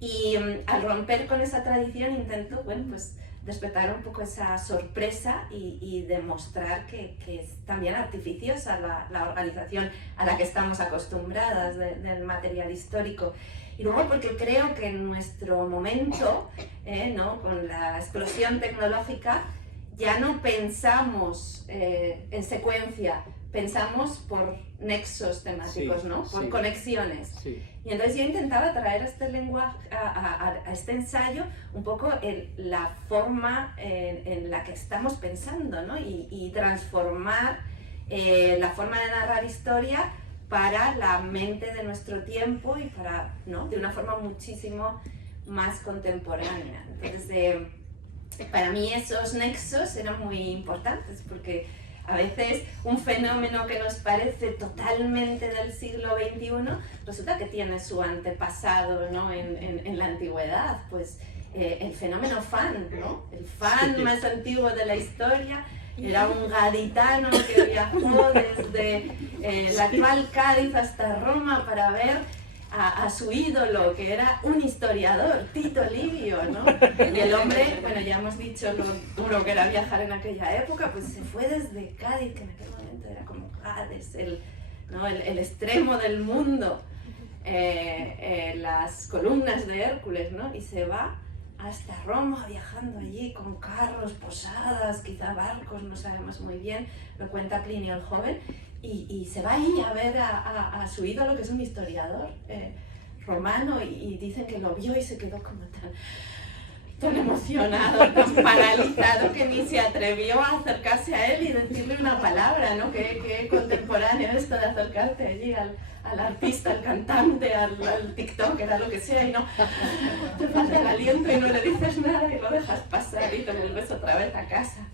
Y al romper con esa tradición intento, bueno, pues despertar un poco esa sorpresa y demostrar que es también artificiosa la organización a la que estamos acostumbradas del material histórico. Y luego porque creo que en nuestro momento, ¿no? Con la explosión tecnológica, ya no pensamos en secuencia, pensamos por nexos temáticos, Sí, ¿no? Por sí. conexiones. Sí. Y entonces yo intentaba traer a este lenguaje, a este ensayo, un poco la forma en la que estamos pensando, ¿no? Y transformar la forma de narrar historia para la mente de nuestro tiempo y para, ¿no? De una forma muchísimo más contemporánea. Entonces, para mí esos nexos eran muy importantes porque a veces un fenómeno que nos parece totalmente del siglo XXI resulta que tiene su antepasado, ¿no? en la antigüedad. Pues el fenómeno fan, ¿no? El fan más antiguo de la historia era un gaditano que viajó desde la actual Cádiz hasta Roma para ver a su ídolo, que era un historiador, Tito Livio, ¿no? Y el hombre, bueno, ya hemos dicho lo duro que era viajar en aquella época, pues se fue desde Cádiz, que en aquel momento era como Hades, ¿no? el extremo del mundo, las columnas de Hércules, ¿no? Y se va hasta Roma, viajando allí con carros, posadas, quizá barcos, no sabemos muy bien, lo cuenta Plinio el Joven, y se va ahí a ver a su ídolo, que es un historiador romano, y dicen que lo vio y se quedó como tan emocionado, tan paralizado, que ni se atrevió a acercarse a él y decirle una palabra, ¿no? Qué contemporáneo esto de acercarte allí al artista, al cantante, al tiktoker, a lo que sea, y no te falta el aliento y no le dices nada y lo dejas pasar y te vuelves otra vez a casa.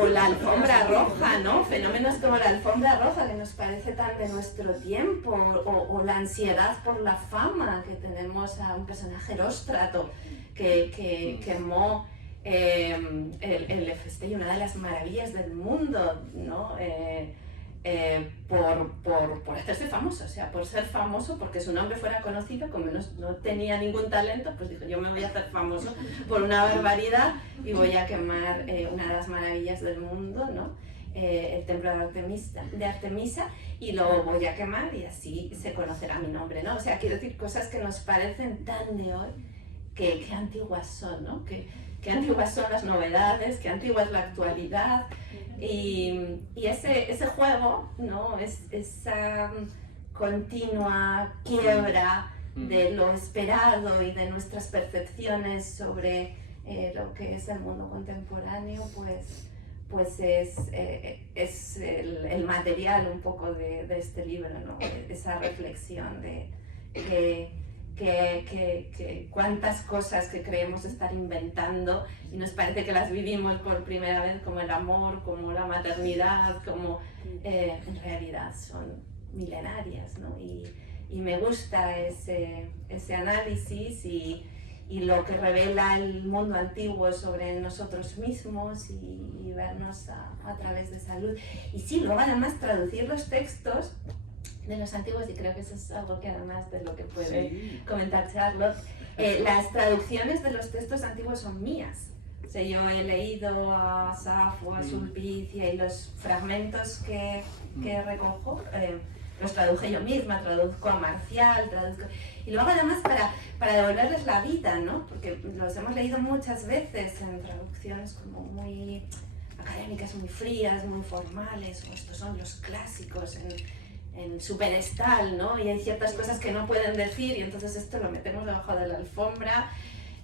O la alfombra roja, ¿no? Fenómenos como la alfombra roja, que nos parece tan de nuestro tiempo, o la ansiedad por la fama, que tenemos a un personaje Eróstrato que quemó el Efestey, una de las maravillas del mundo, ¿no? por hacerse famoso, o sea, por ser famoso, porque su nombre fuera conocido, como no tenía ningún talento, pues dijo, yo me voy a hacer famoso por una barbaridad y voy a quemar una de las maravillas del mundo, ¿no? El templo de Artemisa, y lo voy a quemar y así se conocerá mi nombre, ¿no? O sea, quiero decir, cosas que nos parecen tan de hoy, que antiguas son, ¿no? Que antiguas son las novedades, que antigua es la actualidad, y ese juego, ¿no? Esa continua quiebra de lo esperado y de nuestras percepciones sobre lo que es el mundo contemporáneo, pues es el material un poco de este libro, ¿no? Esa reflexión de que cuántas cosas que creemos estar inventando y nos parece que las vivimos por primera vez, como el amor, como la maternidad, como en realidad son milenarias, ¿no? Y me gusta ese análisis y lo que revela el mundo antiguo sobre nosotros mismos y vernos a través de esa luz. Y sí, luego además traducir los textos de los antiguos, y creo que eso es algo que además de lo que puede comentar Charlotte, las traducciones de los textos antiguos son mías. O sea, yo he leído a Safo, a Sulpicia, y los fragmentos que recojo los traduje yo misma, traduzco a Marcial, y luego además para devolverles la vida, ¿no? Porque los hemos leído muchas veces en traducciones como muy académicas, muy frías, muy formales, o estos son los clásicos en su pedestal, ¿no? Y hay ciertas cosas que no pueden decir y entonces esto lo metemos debajo de la alfombra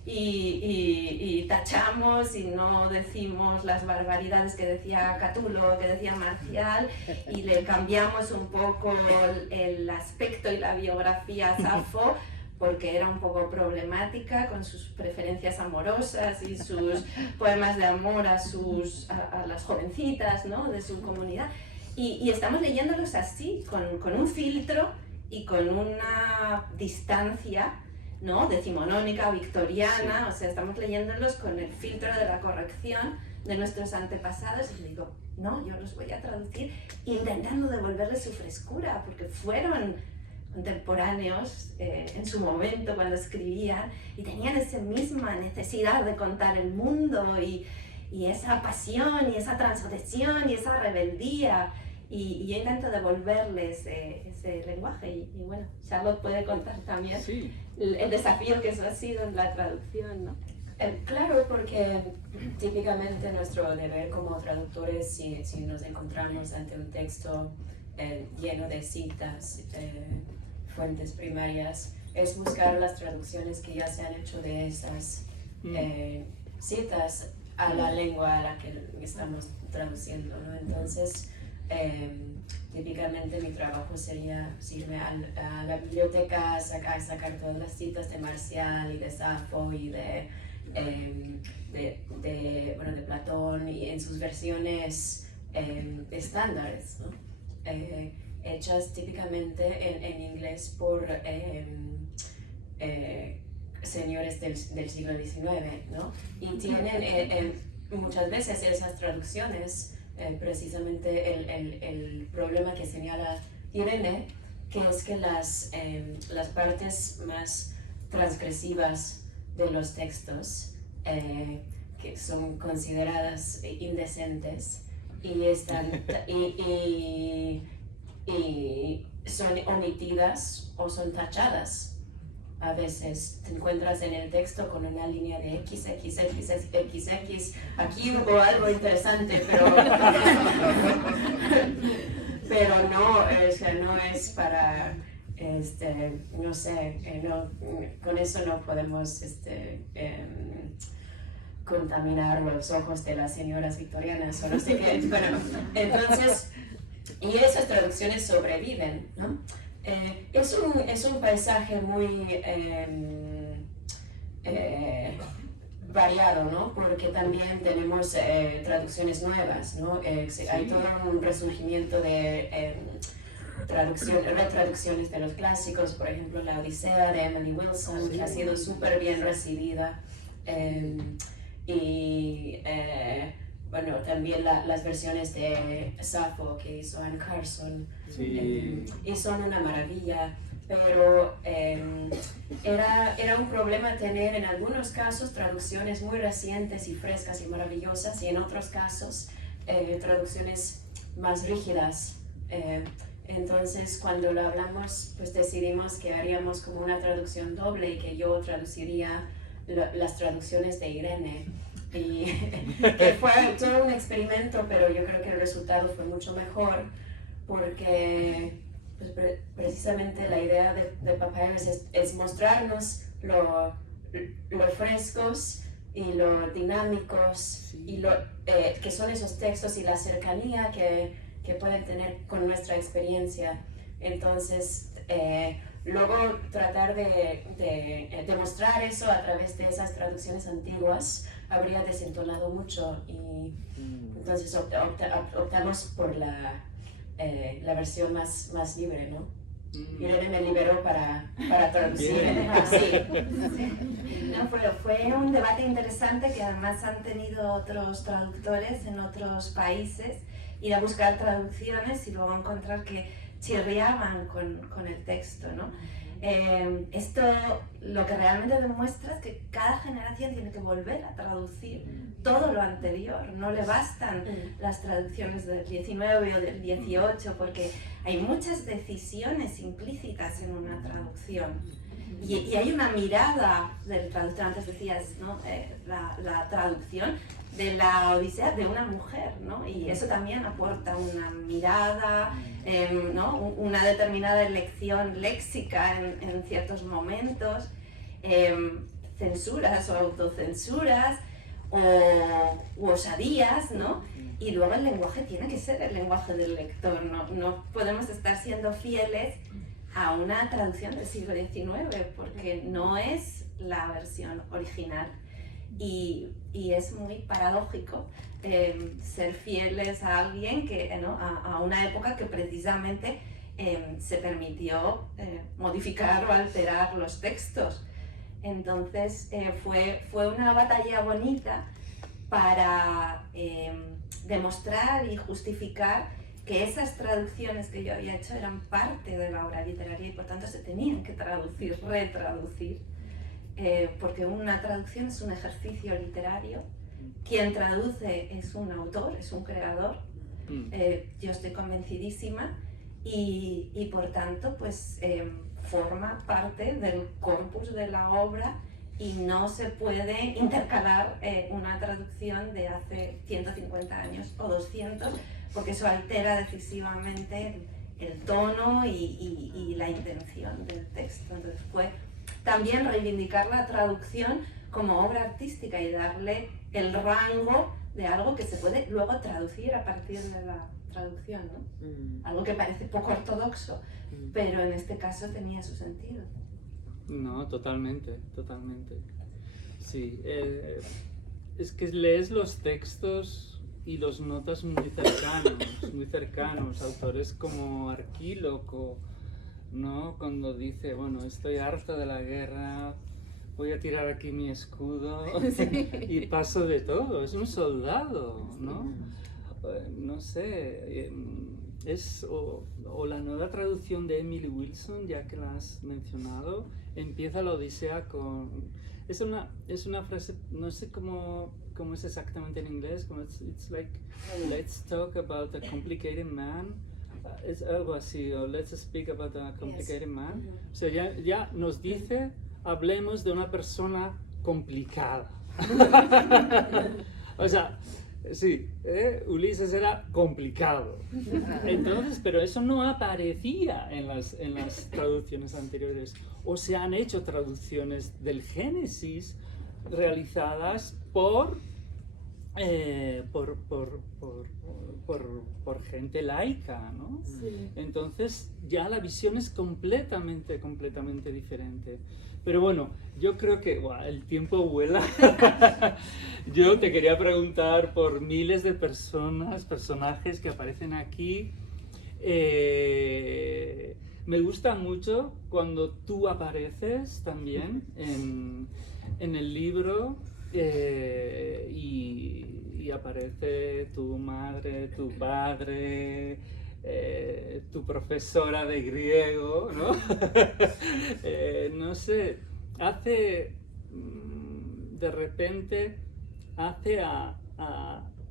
y tachamos y no decimos las barbaridades que decía Catulo, que decía Marcial, y le cambiamos un poco el aspecto y la biografía a Safo, porque era un poco problemática con sus preferencias amorosas y sus poemas de amor a las jovencitas, ¿no? De su comunidad. Y estamos leyéndolos así, con un filtro y con una distancia, ¿no? Decimonónica, victoriana, o sea, estamos leyéndolos con el filtro de la corrección de nuestros antepasados, y digo, no, yo los voy a traducir intentando devolverles su frescura, porque fueron contemporáneos en su momento cuando escribían y tenían esa misma necesidad de contar el mundo y esa pasión y esa transgresión y esa rebeldía, y yo intento devolverles ese lenguaje, y bueno, Charlotte puede contar también el desafío que eso ha sido en la traducción, ¿no? Claro, porque típicamente nuestro deber como traductores, si nos encontramos ante un texto lleno de citas, fuentes primarias, es buscar las traducciones que ya se han hecho de esas citas a la lengua a la que estamos traduciendo, ¿no? Entonces, típicamente mi trabajo sería irme a la biblioteca, sacar todas las citas de Marcial y de Safo y de Platón, y en sus versiones estándares, ¿no? Hechas típicamente en inglés por señores del siglo XIX, ¿no? Y tienen muchas veces esas traducciones precisamente el problema que señala Irene, que es que las partes más transgresivas de los textos, que son consideradas indecentes y son omitidas o son tachadas. A veces te encuentras en el texto con una línea de XXXXX. Aquí hubo algo interesante, pero no es para, no sé, con eso no podemos contaminar los ojos de las señoras victorianas o no sé qué. Bueno, entonces, y esas traducciones sobreviven, ¿no? Es un paisaje muy variado, ¿no? Porque también tenemos traducciones nuevas, ¿no? Hay todo un resurgimiento de retraducciones de los clásicos, por ejemplo la Odisea de Emily Wilson, que ha sido súper bien recibida, bueno, también las versiones de Safo que hizo Anne Carson, Sí. y son una maravilla, pero era un problema tener en algunos casos traducciones muy recientes y frescas y maravillosas, y en otros casos traducciones más rígidas. Entonces, cuando lo hablamos, pues decidimos que haríamos como una traducción doble y que yo traduciría las traducciones de Irene. Y que fue todo un experimento, pero yo creo que el resultado fue mucho mejor porque pues, precisamente la idea de Papyrus es mostrarnos lo frescos y lo dinámicos y lo que son esos textos y la cercanía que pueden tener con nuestra experiencia. Entonces, luego tratar de demostrar eso a través de esas traducciones antiguas habría desentonado mucho, y entonces optamos por la versión más libre, ¿no? Irene me liberó para traducir. Sí. No, fue un debate interesante que además han tenido otros traductores en otros países, ir a buscar traducciones y luego encontrar que chirriaban con el texto, ¿no? Esto lo que realmente demuestra es que cada generación tiene que volver a traducir todo lo anterior, no le bastan las traducciones del 19 o del 18, porque hay muchas decisiones implícitas en una traducción. Y hay una mirada del traductor, antes decías, ¿no? La traducción de la Odisea de una mujer, ¿no? Y eso también aporta una mirada, ¿no? Una determinada elección léxica en ciertos momentos, censuras o autocensuras u osadías, ¿no? Y luego el lenguaje tiene que ser el lenguaje del lector, no podemos estar siendo fieles a una traducción del siglo XIX, porque no es la versión original. Y es muy paradójico ser fieles a alguien que, ¿no? a una época que precisamente se permitió modificar o alterar los textos. Entonces fue una batalla bonita para demostrar y justificar que esas traducciones que yo había hecho eran parte de la obra literaria y por tanto se tenían que traducir, retraducir, porque una traducción es un ejercicio literario. Quien traduce es un autor, es un creador. Yo estoy convencidísima y por tanto pues forma parte del corpus de la obra y no se puede intercalar una traducción de hace 150 años o 200, porque eso altera decisivamente el tono y la intención del texto. Entonces fue también reivindicar la traducción como obra artística y darle el rango de algo que se puede luego traducir a partir de la traducción, ¿no? Algo que parece poco ortodoxo, pero en este caso tenía su sentido. No, totalmente, totalmente. Sí, es que lees los textos y los notas muy cercanos. Autores como Arquíloco, ¿no? Cuando dice, bueno, estoy harta de la guerra, voy a tirar aquí mi escudo y paso de todo, es un soldado, ¿no? No sé, o la nueva traducción de Emily Wilson, ya que la has mencionado, empieza la Odisea con... Es una frase, no sé cómo es exactamente en inglés, como it's like, let's talk about a complicated man, es algo así, o let's speak about a complicated man. O sea, ya nos dice, hablemos de una persona complicada. O sea, sí, Ulises era complicado. Entonces, pero eso no aparecía en las traducciones anteriores. O se han hecho traducciones del Génesis realizadas por gente laica, ¿no? Sí. Entonces ya la visión es completamente diferente. Pero bueno, yo creo que el tiempo vuela. Yo te quería preguntar por miles de personajes que aparecen aquí. Me gusta mucho cuando tú apareces también en el libro y y aparece tu madre, tu padre, tu profesora de griego, ¿no? No sé, de repente hace a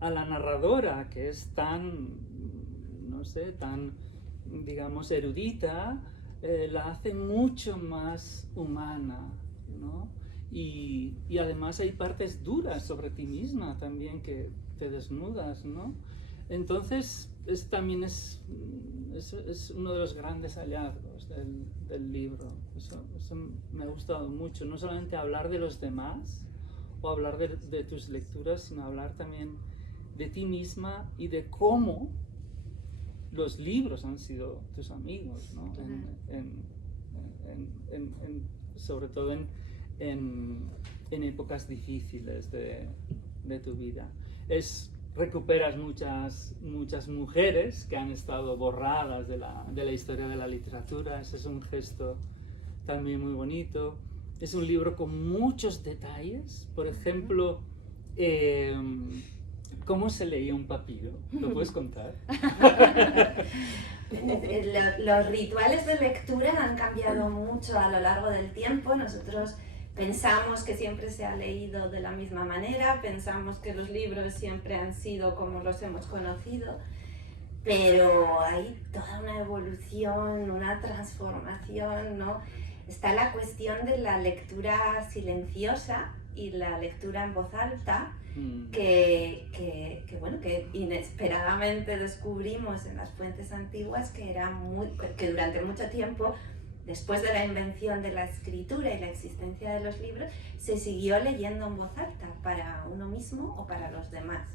la narradora, que es tan, no sé, tan, digamos, erudita, la hace mucho más humana, ¿no? Y además hay partes duras sobre ti misma también que te desnudas, ¿no? Entonces también es uno de los grandes hallazgos del libro. Eso me ha gustado mucho, no solamente hablar de los demás o hablar de tus lecturas, sino hablar también de ti misma y de cómo los libros han sido tus amigos, ¿no? Sobre todo en épocas difíciles de tu vida. Recuperas muchas mujeres que han estado borradas de la historia de la literatura. Ese es un gesto también muy bonito. Es un libro con muchos detalles. Por ejemplo, ¿cómo se leía un papiro? ¿Lo puedes contar? Los rituales de lectura han cambiado mucho a lo largo del tiempo. Nosotros pensamos que siempre se ha leído de la misma manera, pensamos que los libros siempre han sido como los hemos conocido, pero hay toda una evolución, una transformación, ¿no? Está la cuestión de la lectura silenciosa y la lectura en voz alta, que inesperadamente descubrimos en las fuentes antiguas que durante mucho tiempo, después de la invención de la escritura y la existencia de los libros, se siguió leyendo en voz alta para uno mismo o para los demás.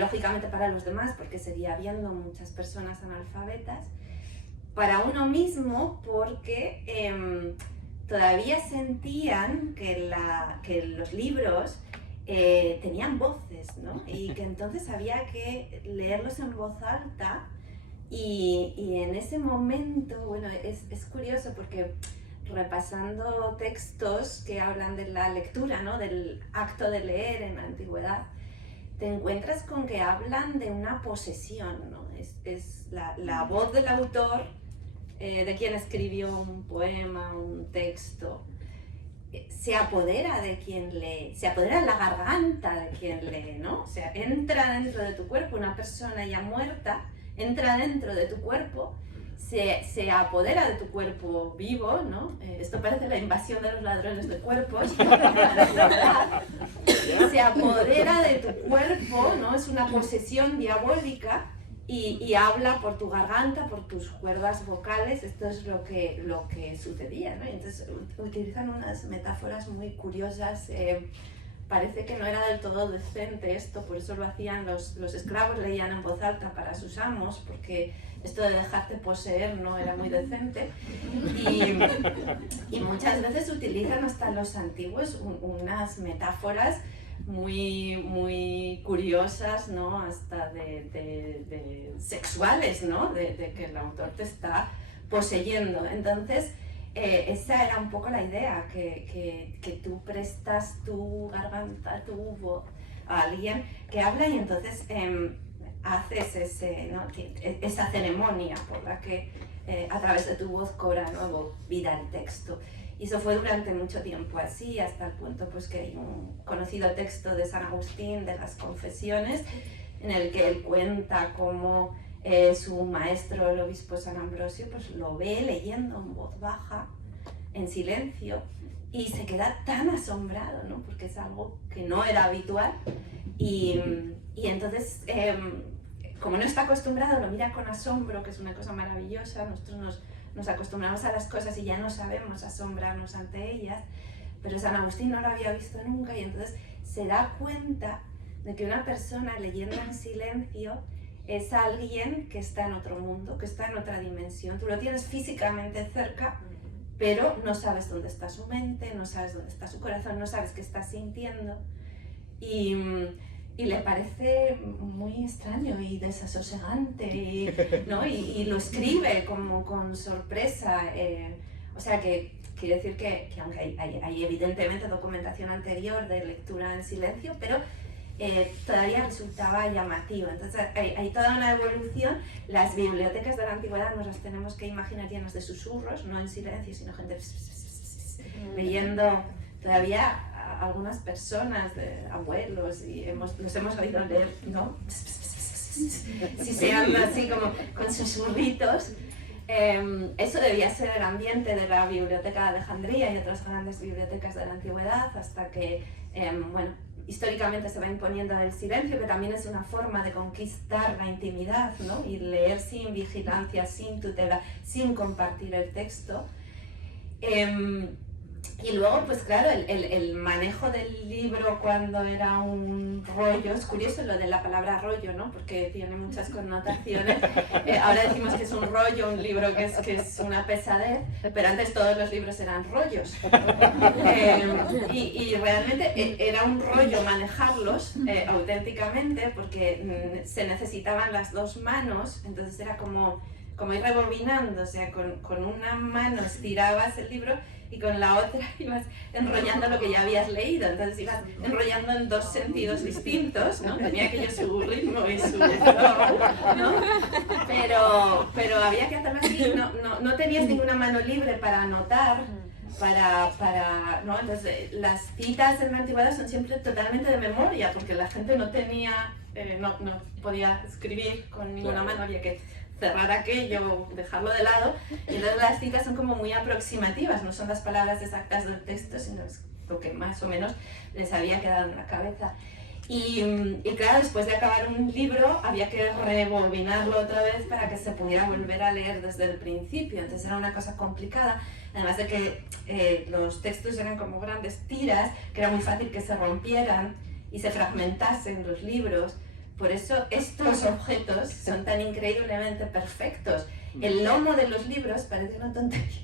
Lógicamente para los demás, porque seguía habiendo muchas personas analfabetas. Para uno mismo, porque todavía sentían que los libros tenían voces, ¿no? Y que entonces había que leerlos en voz alta. Y en ese momento, bueno, es curioso porque repasando textos que hablan de la lectura, ¿no? Del acto de leer en la antigüedad, te encuentras con que hablan de una posesión, ¿no? Es la voz del autor, de quien escribió un poema, un texto, se apodera de quien lee, se apodera en la garganta de quien lee, ¿no? O sea, entra dentro de tu cuerpo, una persona ya muerta, entra dentro de tu cuerpo, se apodera de tu cuerpo vivo, ¿no? Esto parece la invasión de los ladrones de cuerpos. Se apodera de tu cuerpo, ¿no? Es una posesión diabólica y habla por tu garganta, por tus cuerdas vocales. Esto es lo que sucedía, ¿no? Y entonces utilizan unas metáforas muy curiosas. Parece que no era del todo decente esto, por eso lo hacían los esclavos, leían en voz alta para sus amos, porque esto de dejarte poseer no era muy decente. Y muchas veces utilizan hasta los antiguos unas metáforas muy curiosas, ¿no? Hasta de sexuales, ¿no? De que el autor te está poseyendo. Entonces, esa era un poco la idea, que tú prestas tu garganta, tu voz a alguien que habla y entonces haces esa ceremonia por la que a través de tu voz cobra nuevo vida el texto. Y eso fue durante mucho tiempo así, hasta el punto pues, que hay un conocido texto de San Agustín, de las Confesiones, en el que él cuenta cómo su maestro, el obispo San Ambrosio, pues lo ve leyendo en voz baja, en silencio, y se queda tan asombrado, ¿no? Porque es algo que no era habitual, y entonces, como no está acostumbrado, lo mira con asombro, que es una cosa maravillosa. Nosotros nos acostumbramos a las cosas y ya no sabemos asombrarnos ante ellas, pero San Agustín no lo había visto nunca, y entonces se da cuenta de que una persona leyendo en silencio es alguien que está en otro mundo, que está en otra dimensión. Tú lo tienes físicamente cerca, pero no sabes dónde está su mente, no sabes dónde está su corazón, no sabes qué está sintiendo. Y le parece muy extraño y desasosegante, ¿no? Y lo escribe como con sorpresa. O sea que quiere decir que aunque hay evidentemente documentación anterior de lectura en silencio, pero todavía resultaba llamativo. Entonces hay toda una evolución. Las bibliotecas de la antigüedad nos las tenemos que imaginar llenas de susurros, no en silencio, sino gente leyendo. Todavía algunas personas, abuelos, y los hemos oído leer, ¿no? Siseando así como con susurritos. Eso debía ser el ambiente de la Biblioteca de Alejandría y otras grandes bibliotecas de la antigüedad, hasta que, bueno, históricamente se va imponiendo el silencio, que también es una forma de conquistar la intimidad, ¿no? Y leer sin vigilancia, sin tutela, sin compartir el texto. Y luego, pues claro, el manejo del libro cuando era un rollo, es curioso lo de la palabra rollo, ¿no? Porque tiene muchas connotaciones. Ahora decimos que es un rollo, un libro que es una pesadez, pero antes todos los libros eran rollos. Y realmente era un rollo manejarlos auténticamente, porque se necesitaban las dos manos, entonces era como ir rebobinando, o sea, con una mano estirabas el libro y con la otra ibas enrollando lo que ya habías leído, entonces ibas enrollando en dos sentidos distintos, ¿no? Tenía aquello su ritmo y su flow, ¿no? Pero había que hacerlo así, no tenías ninguna mano libre para anotar, ¿no? Entonces las citas en la antigüedad son siempre totalmente de memoria, porque la gente no tenía, no podía escribir con ninguna mano, había que cerrar aquello, dejarlo de lado, y entonces las citas son como muy aproximativas, no son las palabras exactas del texto, sino es lo que más o menos les había quedado en la cabeza. Y claro, después de acabar un libro había que rebobinarlo otra vez para que se pudiera volver a leer desde el principio, entonces era una cosa complicada, además de que los textos eran como grandes tiras, que era muy fácil que se rompieran y se fragmentasen los libros. Por eso estos objetos son tan increíblemente perfectos. El lomo de los libros parece una tontería,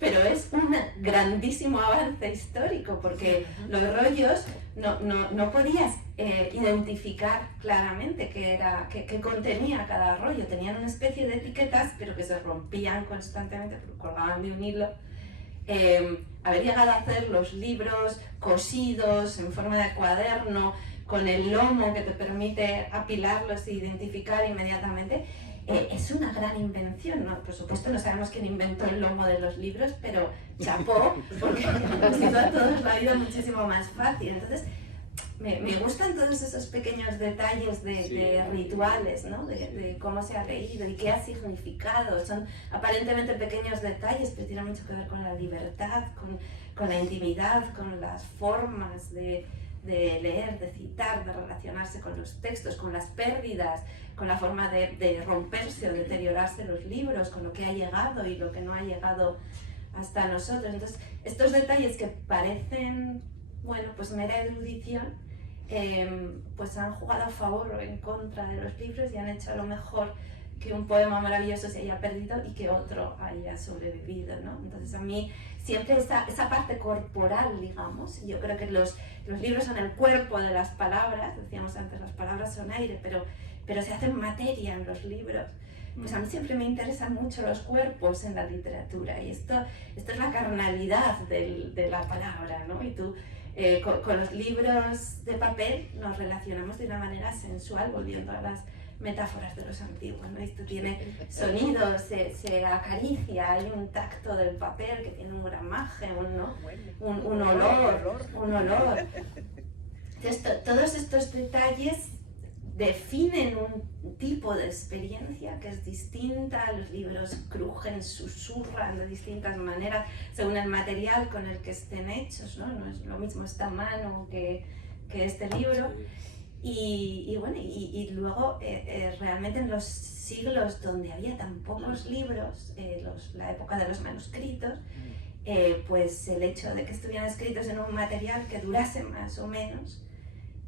pero es un grandísimo avance histórico, porque los rollos no podías identificar claramente qué contenía cada rollo. Tenían una especie de etiquetas, pero que se rompían constantemente, porque colgaban de un hilo. Haber llegado a hacer los libros cosidos en forma de cuaderno, con el lomo que te permite apilarlos e identificar inmediatamente, es una gran invención, ¿no? Por supuesto no sabemos quién inventó el lomo de los libros, pero chapó, porque nos hizo a todos la vida muchísimo más fácil. Entonces, me gustan todos esos pequeños detalles de rituales, ¿no? De cómo se ha leído y qué ha significado. Son aparentemente pequeños detalles, pero tienen mucho que ver con la libertad, con la intimidad, con las formas de leer, de citar, de relacionarse con los textos, con las pérdidas, con la forma de romperse o deteriorarse los libros, con lo que ha llegado y lo que no ha llegado hasta nosotros. Entonces, estos detalles que parecen, bueno, pues mera erudición, pues han jugado a favor o en contra de los libros y han hecho a lo mejor que un poema maravilloso se haya perdido y que otro haya sobrevivido, ¿no? Entonces a mí siempre esa parte corporal, digamos, yo creo que los libros son el cuerpo de las palabras, decíamos antes, las palabras son aire, pero se hacen materia en los libros. Pues a mí siempre me interesan mucho los cuerpos en la literatura, y esto es la carnalidad de la palabra, ¿no? Y tú, con los libros de papel nos relacionamos de una manera sensual, volviendo a las metáforas de los antiguos, ¿no? Esto tiene sonidos, se acaricia, hay un tacto del papel que tiene un gramaje, un olor. Entonces, todos estos detalles definen un tipo de experiencia que es distinta. Los libros crujen, susurran de distintas maneras según el material con el que estén hechos, ¿no? No es lo mismo esta mano que este libro. Y bueno, y luego realmente en los siglos donde había tan pocos libros, la época de los manuscritos, pues el hecho de que estuvieran escritos en un material que durase más o menos,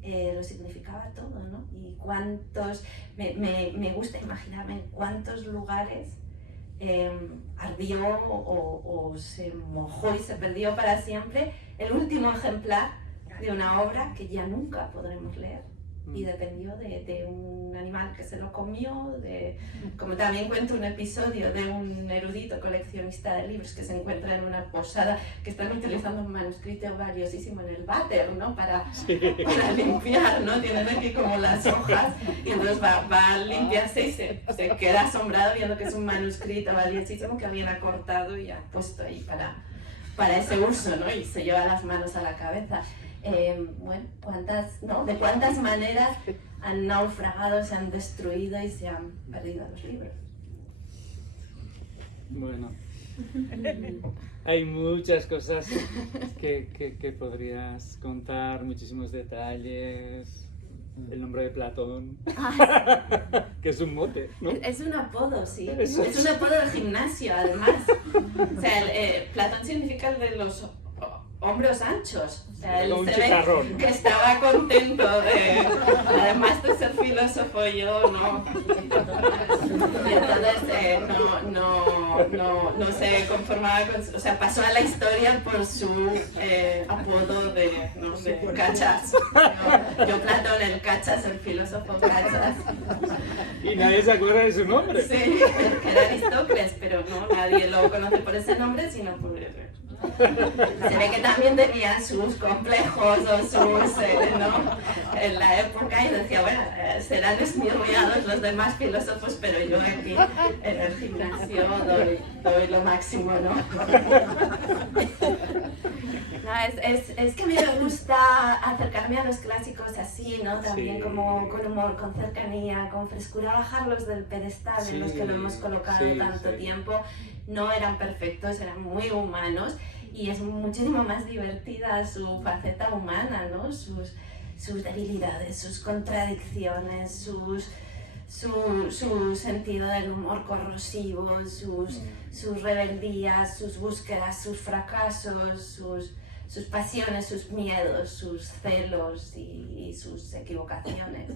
lo significaba todo, ¿no? Y cuántos, me gusta imaginarme en cuántos lugares ardió o se mojó y se perdió para siempre el último ejemplar de una obra que ya nunca podremos leer. y dependió de un animal que se lo comió, como también cuento un episodio de un erudito coleccionista de libros que se encuentra en una posada que están utilizando un manuscrito valiosísimo en el váter, ¿no? para limpiar, ¿no? Tienen aquí como las hojas y entonces va a limpiarse y se queda asombrado viendo que es un manuscrito valiosísimo que alguien ha cortado y ha puesto ahí para ese uso, ¿no? Y se lleva las manos a la cabeza. Bueno, ¿de cuántas maneras han naufragado, se han destruido y se han perdido los libros? Bueno, hay muchas cosas que podrías contar, muchísimos detalles. El nombre de Platón, que es un mote, ¿no? Es un apodo, sí. Eso Es un apodo de gimnasio, además. O sea, Platón significa el de los hombros anchos. O sea, él Un se ve chicharrón. que estaba contento además de ser filósofo, yo no. Y entonces no se conformaba con, o sea, pasó a la historia por su apodo de Cachas. Yo Platón, el Cachas, el filósofo Cachas. Y nadie se acuerda de su nombre. Sí, que era Aristócles, pero no, nadie lo conoce por ese nombre, sino por... Se ve que también tenía sus complejos o sus, ¿no? En la época y decía, bueno, serán esmirriados los demás filósofos, pero yo aquí en el gimnasio doy lo máximo, ¿no? No, es que me gusta acercarme a los clásicos así, ¿no? También Sí. como con humor, con cercanía, con frescura, bajarlos del pedestal en los que lo hemos colocado Sí, tanto sí. tiempo. No eran perfectos, eran muy humanos y es muchísimo más divertida su faceta humana, ¿no? Sus debilidades, sus contradicciones, su sentido del humor corrosivo, sus rebeldías, sus búsquedas, sus fracasos, sus pasiones, sus miedos, sus celos y sus equivocaciones.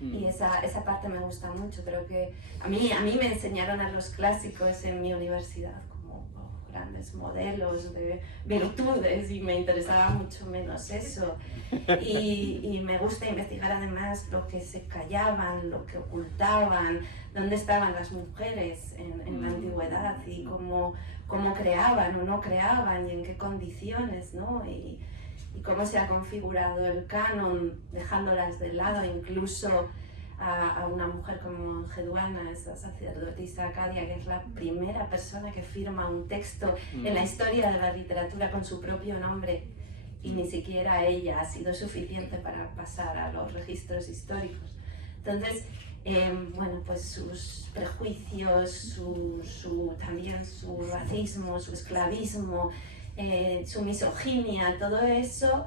Y esa parte me gusta mucho. Creo que a mí me enseñaron a los clásicos en mi universidad como grandes modelos de virtudes y me interesaba mucho menos eso. Y me gusta investigar además lo que se callaban, lo que ocultaban, dónde estaban las mujeres en la antigüedad y cómo creaban o no creaban y en qué condiciones, ¿no? Y cómo se ha configurado el canon, dejándolas de lado, incluso a una mujer como Geduana, esa sacerdotisa acadia, que es la primera persona que firma un texto en la historia de la literatura con su propio nombre, y ni siquiera ella ha sido suficiente para pasar a los registros históricos. Entonces, bueno, pues sus prejuicios, también su racismo, su esclavismo, su misoginia, todo eso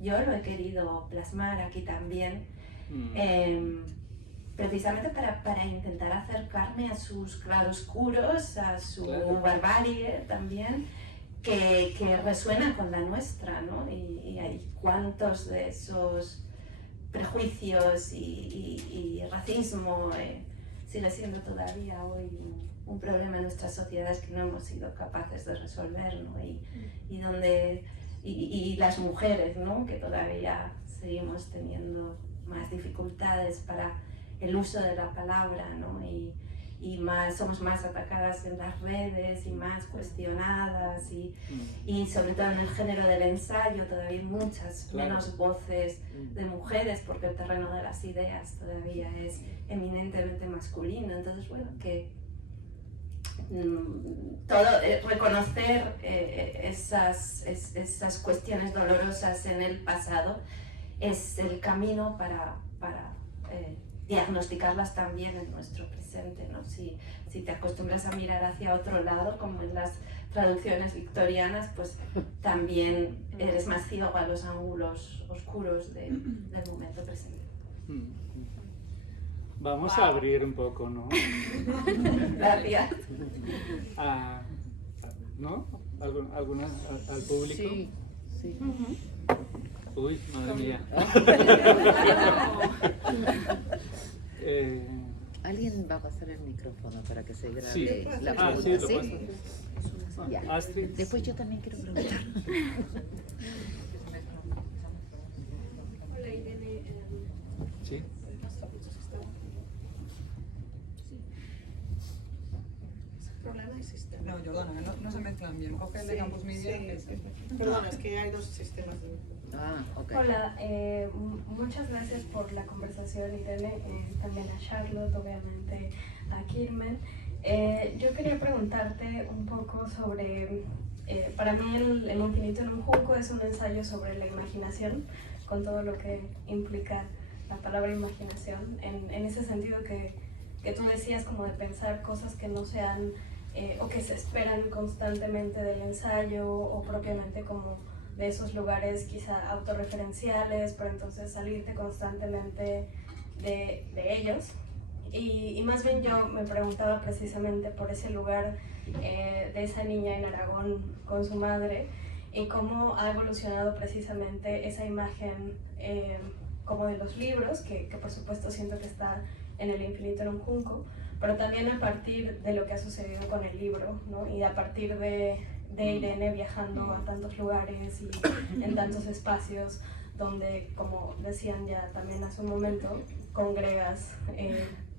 yo lo he querido plasmar aquí también, precisamente para intentar acercarme a sus claroscuros, a su barbarie también, que resuena con la nuestra, ¿no? Y hay cuántos de esos prejuicios y racismo sigue siendo todavía hoy un problema en nuestras sociedades que no hemos sido capaces de resolver, ¿no? Y las mujeres, ¿no? Que todavía seguimos teniendo más dificultades para el uso de la palabra, ¿no? Y somos más atacadas en las redes y más cuestionadas y sobre todo en el género del ensayo todavía hay muchas menos voces de mujeres porque el terreno de las ideas todavía es eminentemente masculino. Entonces, bueno, que reconocer esas cuestiones dolorosas en el pasado es el camino para diagnosticarlas también en nuestro presente, ¿no? Si te acostumbras a mirar hacia otro lado, como en las traducciones victorianas, pues también eres más ciego a los ángulos oscuros del momento presente. Vamos a abrir un poco, ¿no? Gracias. ¿No? ¿Alguna al público? Sí, sí. Uy, madre mía. Alguien va a pasar el micrófono para que se grabe Sí. la Ah, pregunta, sí, lo ¿sí? paso. Ya. Astrid. Después yo también quiero preguntar. Hola Irene, sistemas. No, Jordana, no se mezclan bien. Coge el de Campus Media. Perdona, es que hay dos sistemas de... Ah, ok. Hola, muchas gracias por la conversación, Irene, también a Charlotte, obviamente a Kirmen. Yo quería preguntarte un poco sobre, para mí el infinito en un junco es un ensayo sobre la imaginación, con todo lo que implica la palabra imaginación, en ese sentido que tú decías como de pensar cosas que no sean o que se esperan constantemente del ensayo o propiamente como de esos lugares quizá autorreferenciales, pero entonces salirte constantemente de ellos. Y más bien yo me preguntaba precisamente por ese lugar de esa niña en Aragón con su madre y cómo ha evolucionado precisamente esa imagen como de los libros, que por supuesto siento que está en el infinito en un junco, pero también a partir de lo que ha sucedido con el libro, ¿no? Y a partir de Irene viajando a tantos lugares y en tantos espacios donde, como decían ya también hace un momento, congregas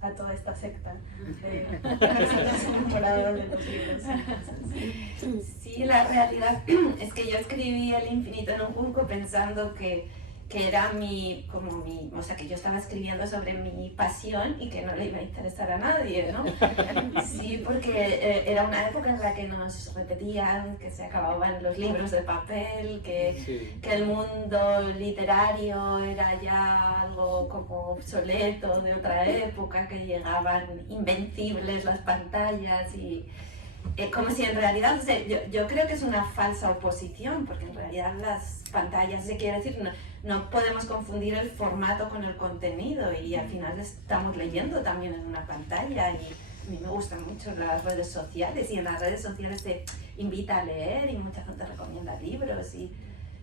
a toda esta secta de personas enamoradas de los libros. Entonces, Sí, la realidad es que yo escribí El infinito en un junco pensando que era o sea, que yo estaba escribiendo sobre mi pasión y que no le iba a interesar a nadie, ¿no? Sí, porque era una época en la que nos repetían que se acababan los libros de papel, que el mundo literario era ya algo como obsoleto de otra época, que llegaban invencibles las pantallas y... como si en realidad, o sea, yo creo que es una falsa oposición, porque en realidad las pantallas, se quiere decir, no podemos confundir el formato con el contenido y al final estamos leyendo también en una pantalla y a mí me gustan mucho las redes sociales y en las redes sociales te invita a leer y mucha gente recomienda libros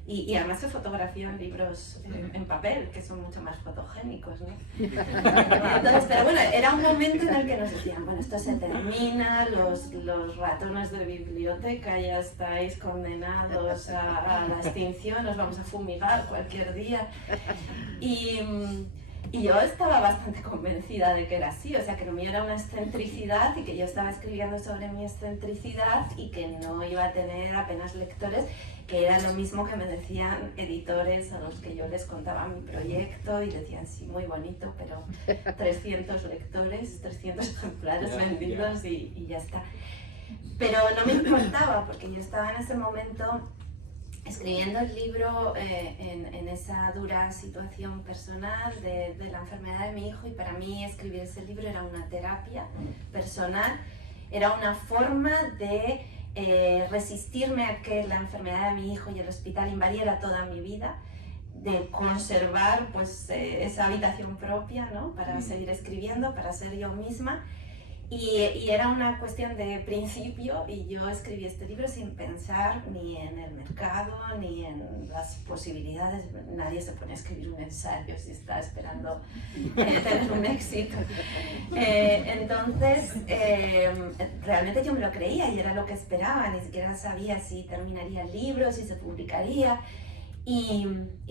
y además se fotografían libros en papel, que son mucho más fotogénicos, ¿no? Entonces, pero bueno, era un momento en el que nos decían, bueno, esto se termina, los ratones de biblioteca ya estáis condenados a la extinción, os vamos a fumigar cualquier día. Y yo estaba bastante convencida de que era así, o sea, que lo mío era una excentricidad y que yo estaba escribiendo sobre mi excentricidad y que no iba a tener apenas lectores, que era lo mismo que me decían editores a los que yo les contaba mi proyecto y decían, sí, muy bonito, pero 300 lectores, 300 ejemplares vendidos y ya está. Pero no me importaba porque yo estaba en ese momento escribiendo el libro en esa dura situación personal de la enfermedad de mi hijo y para mí escribir ese libro era una terapia personal, era una forma de resistirme a que la enfermedad de mi hijo y el hospital invadiera toda mi vida, de conservar pues, esa habitación propia, ¿no? Para seguir escribiendo, para ser yo misma. Y era una cuestión de principio y yo escribí este libro sin pensar ni en el mercado ni en las posibilidades. Nadie se pone a escribir un ensayo si está esperando tener un éxito. Entonces, realmente yo me lo creía y era lo que esperaba. Ni siquiera sabía si terminaría el libro, si se publicaría. Y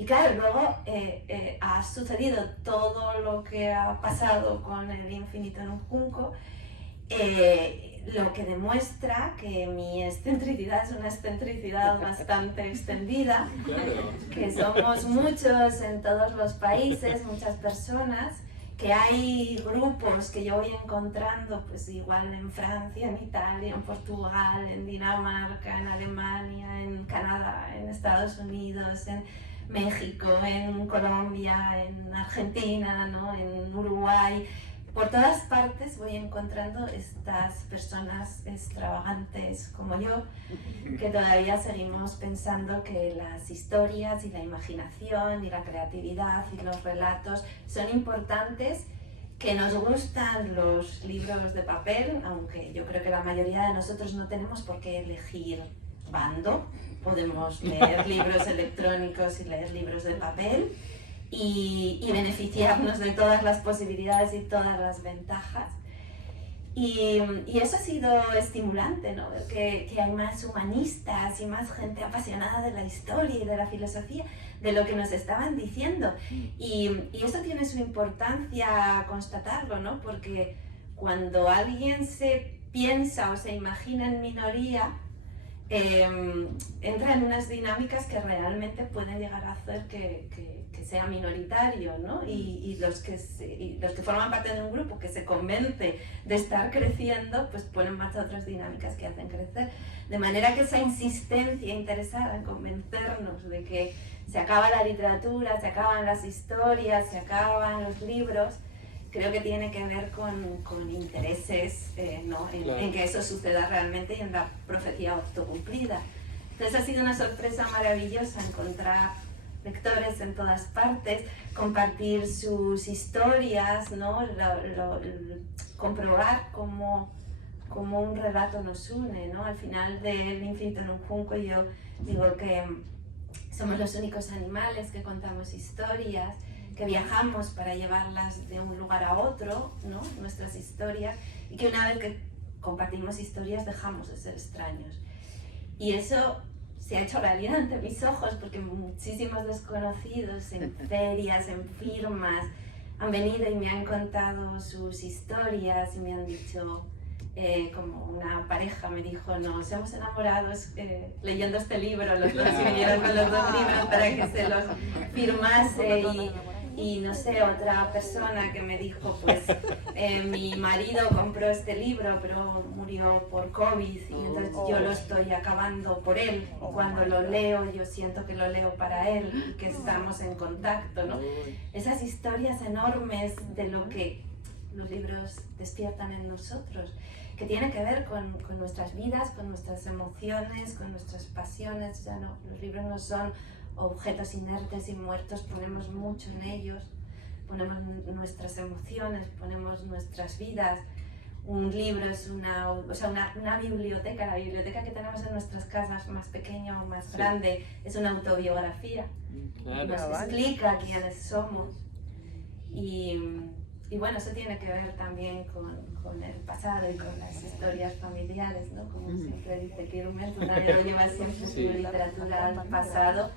claro, luego ha sucedido todo lo que ha pasado con El infinito en un junco, lo que demuestra que mi excentricidad es una excentricidad bastante extendida, que somos muchos en todos los países, muchas personas, que hay grupos que yo voy encontrando, pues igual en Francia, en Italia, en Portugal, en Dinamarca, en Alemania, en Canadá, en Estados Unidos, en México, en Colombia, en Argentina, ¿no? En Uruguay. Por todas partes voy encontrando estas personas extravagantes como yo, que todavía seguimos pensando que las historias y la imaginación y la creatividad y los relatos son importantes, que nos gustan los libros de papel, aunque yo creo que la mayoría de nosotros no tenemos por qué elegir bando, podemos leer libros electrónicos y leer libros de papel. Y beneficiarnos de todas las posibilidades y todas las ventajas. Y eso ha sido estimulante, ¿no? Que hay más humanistas y más gente apasionada de la historia y de la filosofía, de lo que nos estaban diciendo. Y eso tiene su importancia constatarlo, ¿no? Porque cuando alguien se piensa o se imagina en minoría, entra en unas dinámicas que realmente pueden llegar a hacer que sea minoritario, ¿no? Y los que forman parte de un grupo que se convence de estar creciendo, pues ponen en marcha otras dinámicas que hacen crecer. De manera que esa insistencia interesada en convencernos de que se acaba la literatura, se acaban las historias, se acaban los libros, creo que tiene que ver con intereses, ¿no? En que eso suceda realmente y en la profecía autocumplida. Entonces ha sido una sorpresa maravillosa encontrar lectores en todas partes, compartir sus historias, ¿no? Comprobar cómo un relato nos une, ¿no? Al final de El infinito en un junco yo digo que somos los únicos animales que contamos historias, que viajamos para llevarlas de un lugar a otro, ¿no? Nuestras historias, y que una vez que compartimos historias dejamos de ser extraños. Y eso se ha hecho realidad ante mis ojos, porque muchísimos desconocidos en ferias, en firmas, han venido y me han contado sus historias y me han dicho, como una pareja me dijo, nos hemos enamorado leyendo este libro, los dos, y vinieron con los dos libros para que se los firmase. Y no sé, otra persona que me dijo, pues mi marido compró este libro pero murió por COVID y entonces yo lo estoy acabando por él, o cuando lo leo yo siento que lo leo para él y que estamos en contacto, ¿no? Esas historias enormes de lo que los libros despiertan en nosotros, que tiene que ver con nuestras vidas, con nuestras emociones, con nuestras pasiones. Ya no, los libros no son objetos inertes y muertos, ponemos mucho en ellos, ponemos nuestras emociones, ponemos nuestras vidas. Un libro es una biblioteca, la biblioteca que tenemos en nuestras casas, más pequeña o más grande, es una autobiografía, nos explica quiénes somos. Y bueno, eso tiene que ver también con el pasado y con las historias familiares, ¿no? Como siempre dice Kirchner, nadie lo lleva siempre su literatura al pasado.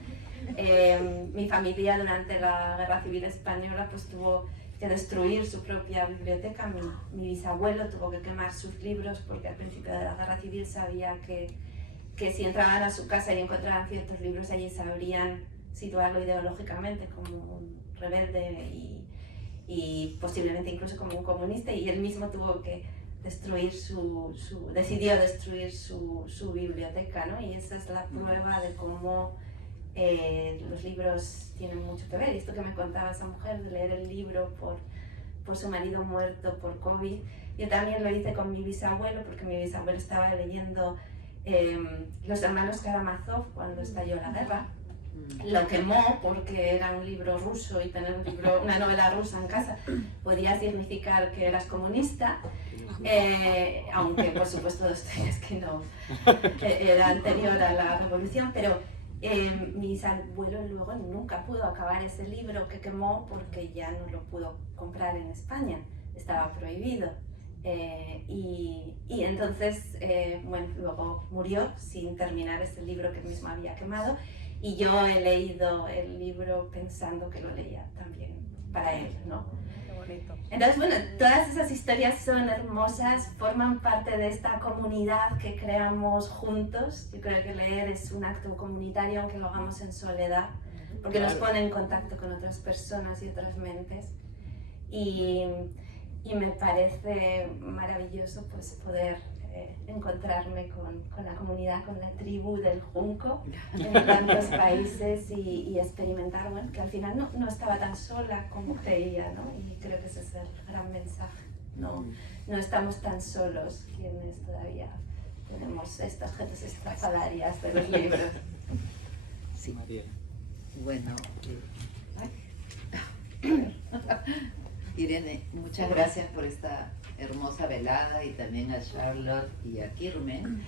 Mi familia durante la Guerra Civil Española pues tuvo que destruir su propia biblioteca. Mi bisabuelo tuvo que quemar sus libros porque al principio de la Guerra Civil sabía que si entraban a su casa y encontraban ciertos libros allí sabrían situarlo ideológicamente como un rebelde y posiblemente incluso como un comunista, y él mismo tuvo que destruir decidió destruir su biblioteca, ¿no? Y esa es la prueba de cómo los libros tienen mucho que ver. Y esto que me contaba esa mujer de leer el libro por su marido muerto por COVID, yo también lo hice con mi bisabuelo, porque mi bisabuelo estaba leyendo Los hermanos Karamazov cuando estalló la guerra. Lo quemó porque era un libro ruso y tener una novela rusa en casa podía significar que eras comunista, aunque por supuesto Dostoyevski no era anterior a la revolución, pero mi bisabuelo luego nunca pudo acabar ese libro que quemó porque ya no lo pudo comprar en España, estaba prohibido. Y entonces, bueno, luego murió sin terminar ese libro que él mismo había quemado. Y yo he leído el libro pensando que lo leía también para él, ¿no? Qué bonito. Entonces, bueno, todas esas historias son hermosas, forman parte de esta comunidad que creamos juntos. Yo creo que leer es un acto comunitario, aunque lo hagamos en soledad, porque nos pone en contacto con otras personas y otras mentes. Y me parece maravilloso pues poder encontrarme con la comunidad, con la tribu del junco en tantos países y experimentar, bueno, que al final no estaba tan sola como creía, ¿no? Y creo que ese es el gran mensaje. No estamos tan solos quienes todavía tenemos estas gentes estrafalarias de los libros. Sí. María. Bueno, Irene, muchas gracias por esta hermosa velada, y también a Charlotte y a Kirmen.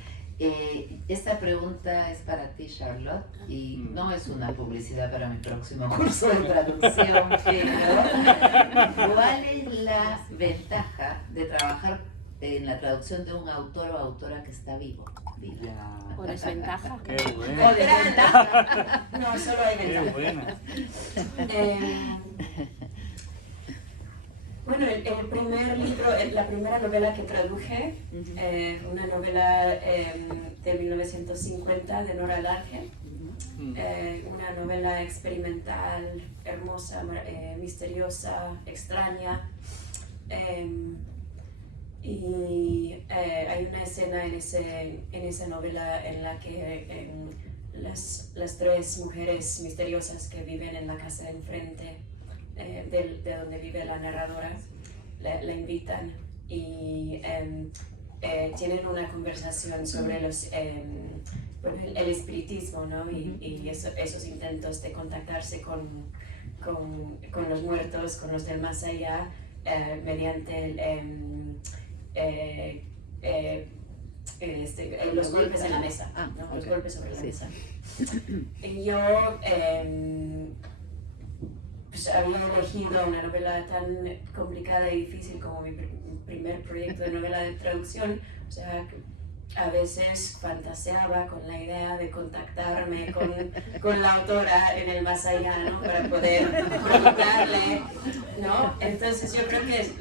Esta pregunta es para ti, Charlotte, y no es una publicidad para mi próximo curso de traducción, pero ¿cuál es la ventaja de trabajar en la traducción de un autor o autora que está vivo? Ya. ¿O desventaja? Qué O buena. desventaja. No, solo hay Qué ventaja. buena. Bueno, el primer libro, la primera novela que traduje, una novela de 1950 de Nora Large, una novela experimental, hermosa, misteriosa, extraña. Y hay una escena en esa novela en la que las tres mujeres misteriosas que viven en la casa de enfrente de donde vive la narradora la invitan y tienen una conversación sobre el espiritismo, ¿no? Y esos intentos de contactarse con los muertos, con los del más allá, mediante los golpes en la mesa, ¿no? Los golpes sobre la mesa. Y yo pues había elegido una novela tan complicada y difícil como mi primer proyecto de novela de traducción, o sea, a veces fantaseaba con la idea de contactarme con la autora en el más allá, ¿no? Para poder preguntarle, ¿no? Entonces yo creo que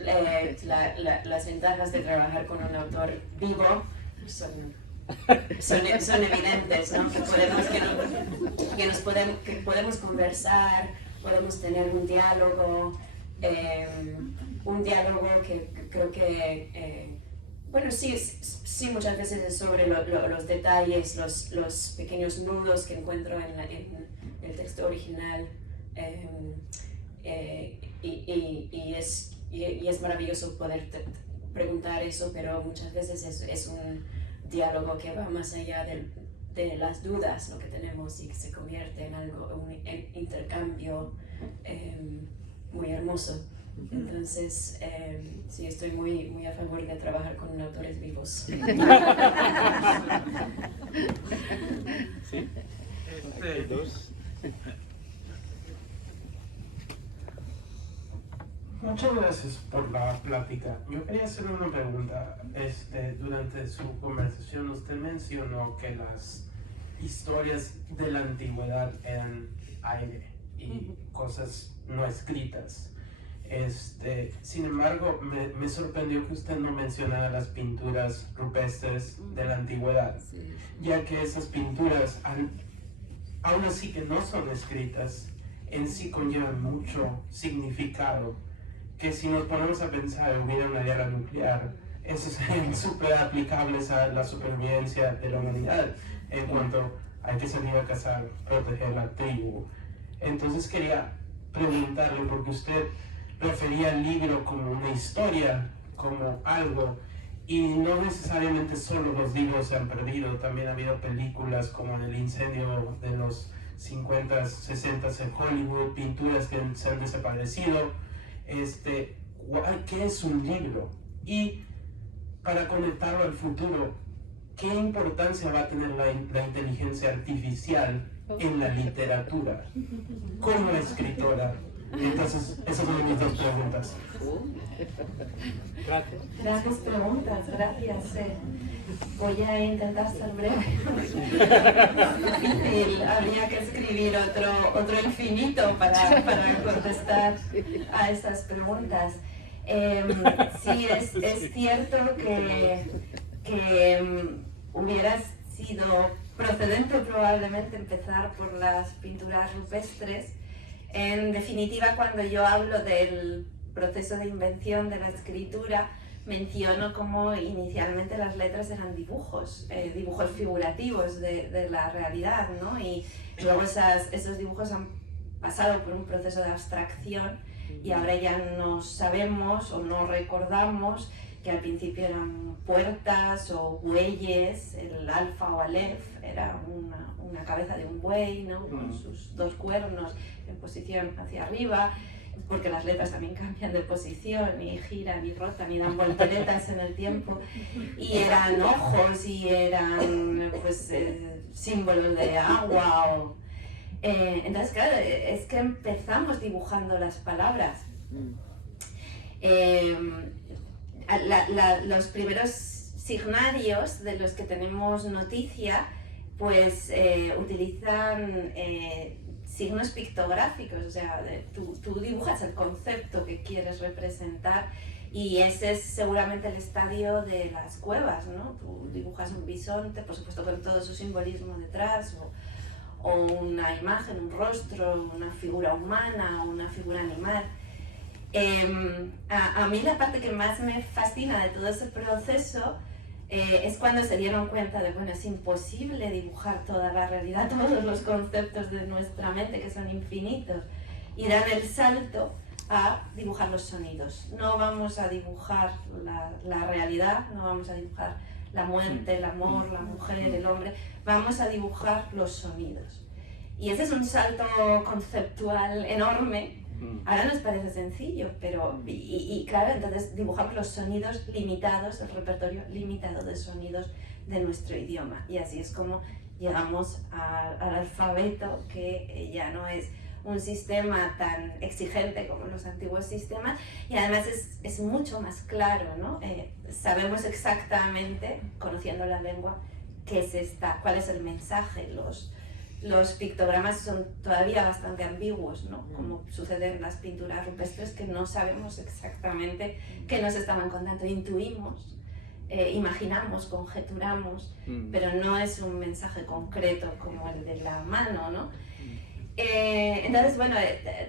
las ventajas de trabajar con un autor vivo son evidentes, ¿no? Que podemos conversar, podemos tener un diálogo que creo que bueno, sí, muchas veces es sobre los detalles, los pequeños nudos que encuentro en el texto original, y es maravilloso poder preguntar eso, pero muchas veces es un diálogo que va más allá de las dudas, lo que tenemos, y que se convierte en algo, un intercambio muy hermoso. Entonces, sí, estoy muy a favor de trabajar con autores vivos. ¿Sí? Hay dos. Muchas gracias por la plática. Yo quería hacer una pregunta. Durante su conversación usted mencionó que las historias de la antigüedad eran aire y cosas no escritas. Sin embargo, me sorprendió que usted no mencionara las pinturas rupestres de la antigüedad, ya que esas pinturas, aún así que no son escritas, en sí conllevan mucho significado, que si nos ponemos a pensar hubiera una guerra nuclear, esos serían súper aplicables a la supervivencia de la humanidad, en cuanto hay que salir a cazar, proteger la tribu. Entonces quería preguntarle, porque usted refería al libro como una historia, como algo, y no necesariamente solo los libros se han perdido, también ha habido películas como El incendio de los 50s, 60s en Hollywood, pinturas que se han desaparecido. ¿Qué es un libro? Y para conectarlo al futuro, ¿qué importancia va a tener la inteligencia artificial en la literatura como escritora? Entonces, esas son mis dos preguntas. Gracias. Gracias preguntas, gracias. Voy a intentar ser breve. Difícil, habría que escribir otro infinito para contestar a esas preguntas. Sí, es cierto que hubiera sido procedente probablemente empezar por las pinturas rupestres. En definitiva, cuando yo hablo del proceso de invención de la escritura, menciono cómo inicialmente las letras eran dibujos figurativos de la realidad, ¿no? Y luego esos dibujos han pasado por un proceso de abstracción y ahora ya no sabemos o no recordamos que al principio eran puertas o bueyes, el alfa o aleph era una cabeza de un buey, ¿no? Con sus dos cuernos en posición hacia arriba, porque las letras también cambian de posición y giran y rotan y dan volteretas en el tiempo, y eran ojos y eran símbolos de agua. Entonces, claro, es que empezamos dibujando las palabras. Los primeros signarios de los que tenemos noticia pues utilizan signos pictográficos, o sea, tú dibujas el concepto que quieres representar y ese es seguramente el estadio de las cuevas, ¿no? Tú dibujas un bisonte, por supuesto con todo su simbolismo detrás, o una imagen, un rostro, una figura humana, una figura animal. A mí la parte que más me fascina de todo ese proceso es cuando se dieron cuenta de, bueno, es imposible dibujar toda la realidad, todos los conceptos de nuestra mente que son infinitos, y dan el salto a dibujar los sonidos. No vamos a dibujar la realidad, no vamos a dibujar la muerte, el amor, la mujer, el hombre, vamos a dibujar los sonidos. Y ese es un salto conceptual enorme. Ahora nos parece sencillo, pero y claro, entonces dibujamos los sonidos limitados, el repertorio limitado de sonidos de nuestro idioma, y así es como llegamos al alfabeto, que ya no es un sistema tan exigente como los antiguos sistemas, y además es mucho más claro, ¿no? Sabemos exactamente, conociendo la lengua, cuál es el mensaje. Los pictogramas son todavía bastante ambiguos, ¿no? Como sucede en las pinturas rupestres, que no sabemos exactamente qué nos estaban contando. Intuimos, imaginamos, conjeturamos, pero no es un mensaje concreto como el de la mano, ¿no? Entonces, bueno,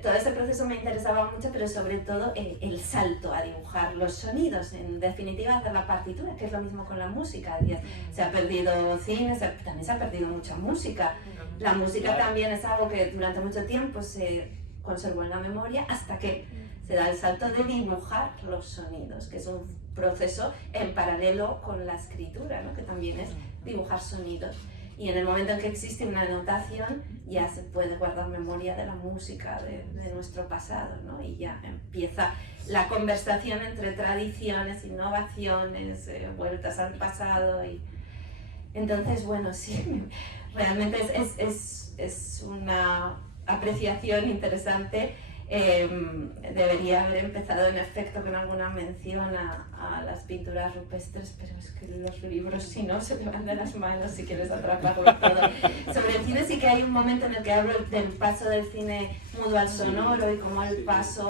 todo ese proceso me interesaba mucho, pero sobre todo el salto a dibujar los sonidos, en definitiva hacer la partitura, que es lo mismo con la música. Se ha perdido cine, también se ha perdido mucha música. La música también es algo que durante mucho tiempo se conservó en la memoria, hasta que se da el salto de dibujar los sonidos, que es un proceso en paralelo con la escritura, ¿no? Que también es dibujar sonidos. Y en el momento en que existe una notación, ya se puede guardar memoria de la música de nuestro pasado, ¿no? Y ya empieza la conversación entre tradiciones, innovaciones, vueltas al pasado. Y entonces, bueno, sí, realmente es una apreciación interesante. Debería haber empezado en efecto con alguna mención a las pinturas rupestres, pero es que los libros, si no, se te van de las manos si quieres atraparlo todo. Sobre el cine sí que hay un momento en el que hablo del paso del cine mudo al sonoro y cómo el paso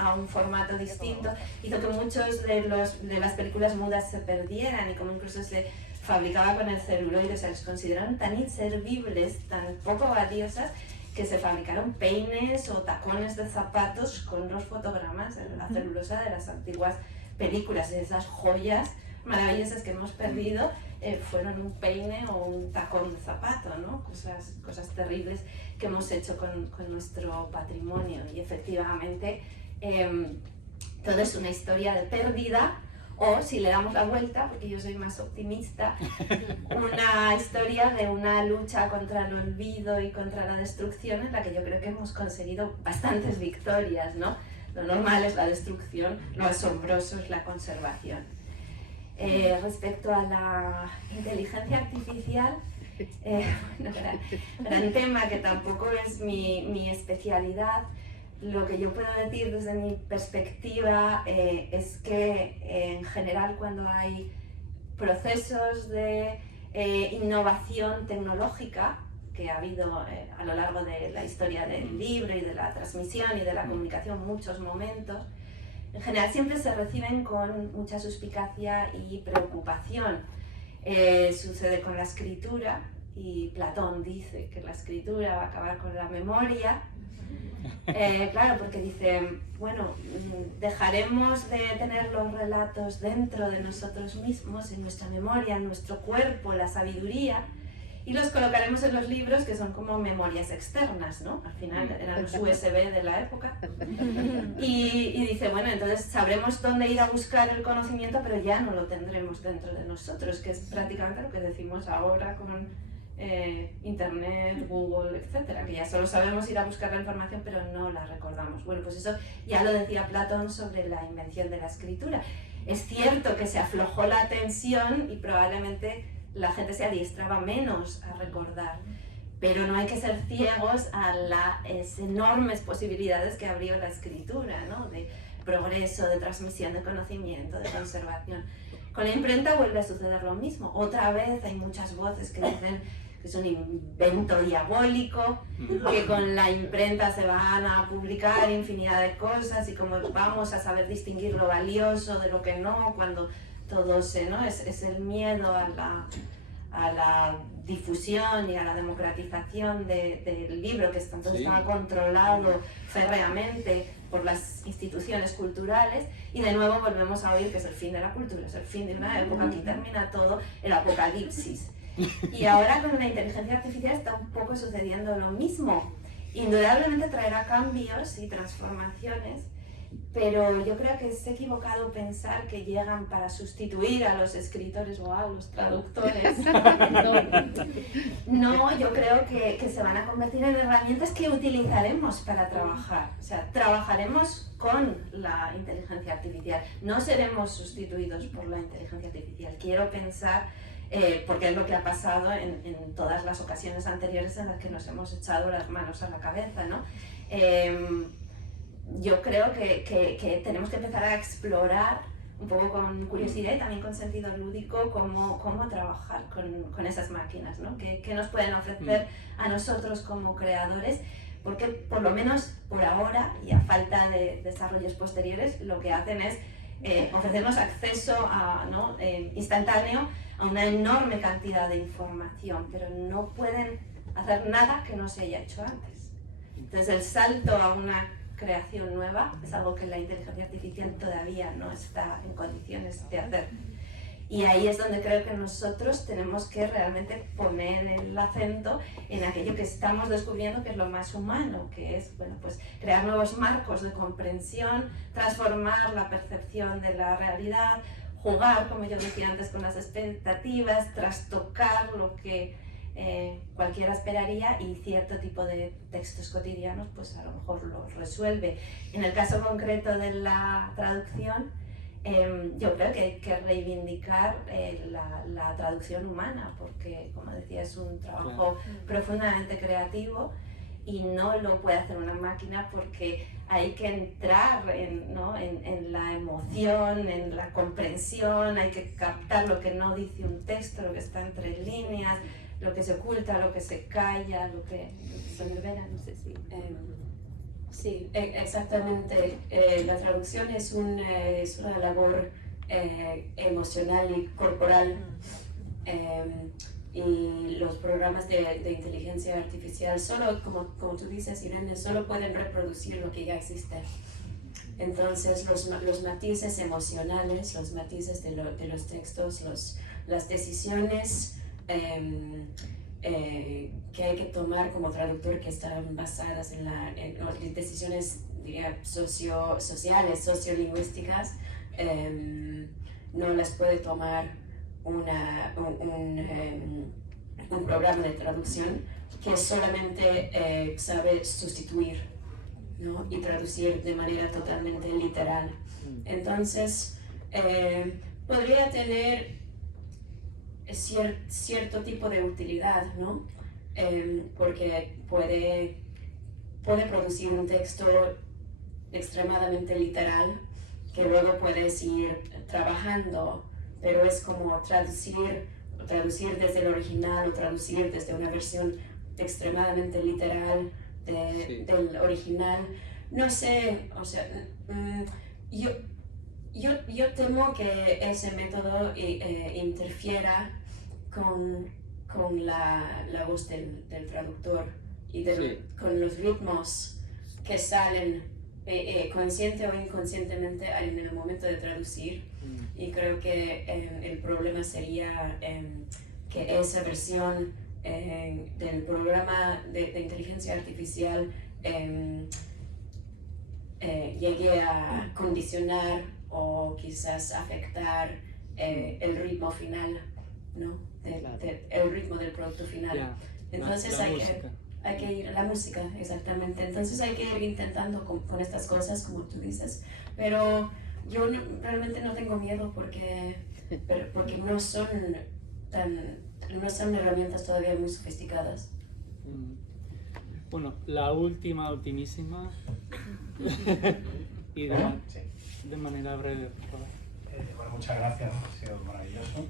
a un formato distinto hizo que muchos de las películas mudas se perdieran, y como incluso se fabricaba con el celuloide, o sea, les consideraron tan inservibles, tan poco valiosas, que se fabricaron peines o tacones de zapatos con los fotogramas en la celulosa de las antiguas películas. Y esas joyas maravillosas que hemos perdido fueron un peine o un tacón de zapato, ¿no? Cosas terribles que hemos hecho con nuestro patrimonio. Y efectivamente todo es una historia de pérdida, o si le damos la vuelta, porque yo soy más optimista, una historia de una lucha contra el olvido y contra la destrucción, en la que yo creo que hemos conseguido bastantes victorias, ¿no? Lo normal es la destrucción, lo asombroso es la conservación. Respecto a la inteligencia artificial, bueno, gran tema que tampoco es mi especialidad. Lo que yo puedo decir desde mi perspectiva es que en general, cuando hay procesos de innovación tecnológica, que ha habido a lo largo de la historia del libro y de la transmisión y de la comunicación muchos momentos, en general siempre se reciben con mucha suspicacia y preocupación. Sucede con la escritura, y Platón dice que la escritura va a acabar con la memoria. Claro, porque dice, bueno, dejaremos de tener los relatos dentro de nosotros mismos, en nuestra memoria, en nuestro cuerpo, la sabiduría, y los colocaremos en los libros, que son como memorias externas, ¿no? Al final eran los USB de la época. Y dice, bueno, entonces sabremos dónde ir a buscar el conocimiento, pero ya no lo tendremos dentro de nosotros, que es prácticamente lo que decimos ahora con Internet, Google, etcétera, que ya solo sabemos ir a buscar la información, pero no la recordamos. Bueno, pues eso ya lo decía Platón sobre la invención de la escritura. Es cierto que se aflojó la tensión y probablemente la gente se adiestraba menos a recordar, pero no hay que ser ciegos a las enormes posibilidades que abrió la escritura, ¿no? De progreso, de transmisión de conocimiento, de conservación. Con la imprenta vuelve a suceder lo mismo. Otra vez hay muchas voces que dicen que es un invento diabólico, que con la imprenta se van a publicar infinidad de cosas y cómo vamos a saber distinguir lo valioso de lo que no, cuando todo ¿no? es el miedo a la difusión y a la democratización del libro, que entonces estaba controlado férreamente por las instituciones culturales, y de nuevo volvemos a oír que es el fin de la cultura, es el fin de una época, aquí termina todo, el apocalipsis. Y ahora con la inteligencia artificial está un poco sucediendo lo mismo. Indudablemente traerá cambios y transformaciones, pero yo creo que es equivocado pensar que llegan para sustituir a los escritores o a los traductores. No, yo creo que se van a convertir en herramientas que utilizaremos para trabajar. O sea, trabajaremos con la inteligencia artificial. No seremos sustituidos por la inteligencia artificial. Quiero pensar, porque es lo que ha pasado en todas las ocasiones anteriores en las que nos hemos echado las manos a la cabeza, ¿no? Yo creo que tenemos que empezar a explorar un poco con curiosidad y también con sentido lúdico cómo trabajar con esas máquinas, ¿no? ¿Qué nos pueden ofrecer a nosotros como creadores? Porque por lo menos por ahora, y a falta de desarrollos posteriores, lo que hacen es ofrecernos acceso instantáneo a una enorme cantidad de información, pero no pueden hacer nada que no se haya hecho antes. Entonces el salto a una creación nueva es algo que la inteligencia artificial todavía no está en condiciones de hacer. Y ahí es donde creo que nosotros tenemos que realmente poner el acento en aquello que estamos descubriendo que es lo más humano, que es pues crear nuevos marcos de comprensión, transformar la percepción de la realidad, jugar, como yo decía antes, con las expectativas, trastocar lo que cualquiera esperaría, y cierto tipo de textos cotidianos pues a lo mejor lo resuelve. En el caso concreto de la traducción, yo creo que hay que reivindicar la traducción humana, porque como decía es un trabajo profundamente creativo y no lo puede hacer una máquina, porque hay que entrar en la emoción, en la comprensión, hay que captar lo que no dice un texto, lo que está entre líneas, lo que se oculta, lo que se calla, lo que se revela, no sé si... Sí, exactamente. La traducción es una labor emocional y corporal, y los programas de inteligencia artificial solo, como tú dices, Irene, solo pueden reproducir lo que ya existe. Entonces los matices emocionales, los matices de los textos, las decisiones que hay que tomar como traductor, que están basadas en decisiones, diría, sociales, sociolingüísticas, no las puede tomar un programa de traducción que solamente sabe sustituir, ¿no? Y traducir de manera totalmente literal. Entonces, podría tener cierto tipo de utilidad, ¿no? Porque puede producir un texto extremadamente literal que luego puedes ir trabajando, pero es como traducir desde el original o traducir desde una versión extremadamente literal del original. No sé, o sea, yo temo que ese método interfiera con la voz del traductor y con los ritmos que salen consciente o inconscientemente en el momento de traducir. Y creo que el problema sería que esa versión del programa de inteligencia artificial llegue a condicionar o quizás afectar el ritmo final, ¿no? El ritmo del producto final. Entonces hay que ir a la música, exactamente. Entonces hay que ir intentando con estas cosas, como tú dices, pero yo realmente no tengo miedo porque no son herramientas todavía muy sofisticadas. Bueno, la ultimísima y de manera breve, por favor. Bueno, muchas gracias, ha sido maravilloso.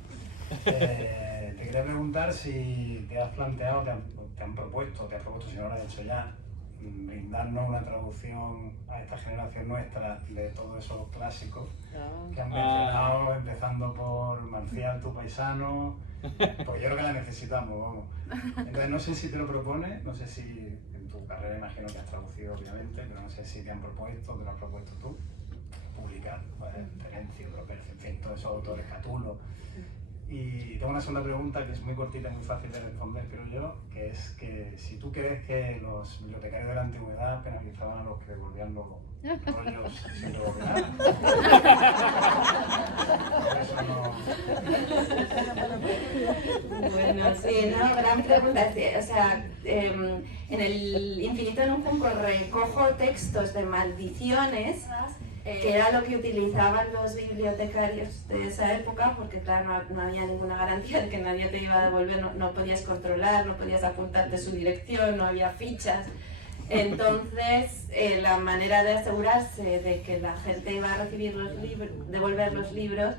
Te quería preguntar si te has planteado, te han propuesto, si no lo has hecho ya, brindarnos una traducción a esta generación nuestra de todos esos clásicos que han mencionado, empezando por Marcial, tu paisano, porque yo creo que la necesitamos, vamos. Entonces no sé si te lo propones, no sé si en tu carrera imagino que has traducido obviamente, pero no sé si te han propuesto, te lo has propuesto tú, publicar, Terencio, Propercio, en fin, todos esos autores, Catulo. Y tengo una segunda pregunta que es muy cortita, muy fácil de responder, creo yo, que es que si tú crees que los bibliotecarios de la antigüedad penalizaban a los que devolvían los rollos sin devolver. Eso no... Bueno, sí, no, gran pregunta. O sea, en el Infinito en un Junco recojo textos de maldiciones, que era lo que utilizaban los bibliotecarios de esa época, porque claro, no había ninguna garantía de que nadie te iba a devolver, no podías controlar, no podías apuntarte su dirección, no había fichas. Entonces, la manera de asegurarse de que la gente iba a recibir los libros, devolver los libros,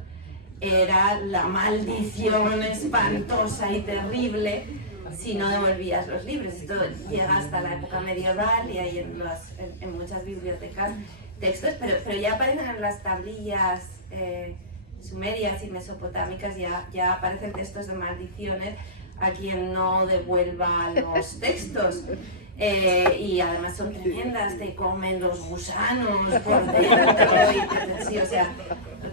era la maldición espantosa y terrible si no devolvías los libros. Esto llega hasta la época medieval y hay en muchas bibliotecas textos, pero ya aparecen en las tablillas sumerias y mesopotámicas, ya aparecen textos de maldiciones a quien no devuelva los textos. Y además son tremendas, te comen los gusanos por dentro, sí, o sea,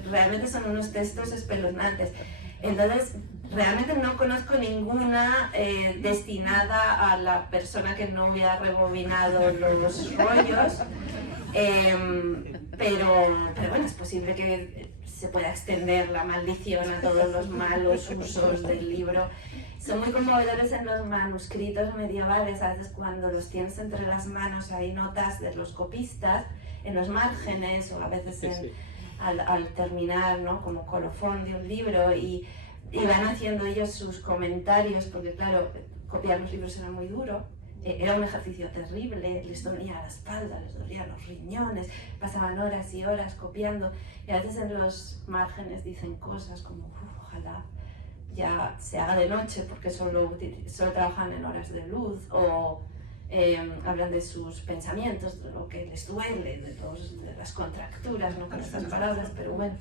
realmente son unos textos espeluznantes. Entonces, realmente no conozco ninguna destinada a la persona que no hubiera rebobinado los rollos, pero bueno, es posible que se pueda extender la maldición a todos los malos usos del libro. Son muy conmovedores en los manuscritos medievales, a veces cuando los tienes entre las manos hay notas de los copistas en los márgenes o a veces al terminar, ¿no? Como colofón de un libro y van haciendo ellos sus comentarios, porque claro, copiar los libros era muy duro, era un ejercicio terrible, les dolía la espalda, les dolían los riñones, pasaban horas y horas copiando y a veces en los márgenes dicen cosas como ojalá ya se haga de noche porque solo trabajan en horas de luz, o hablan de sus pensamientos, de lo que les duele, de las contracturas, no con estas palabras, pero bueno.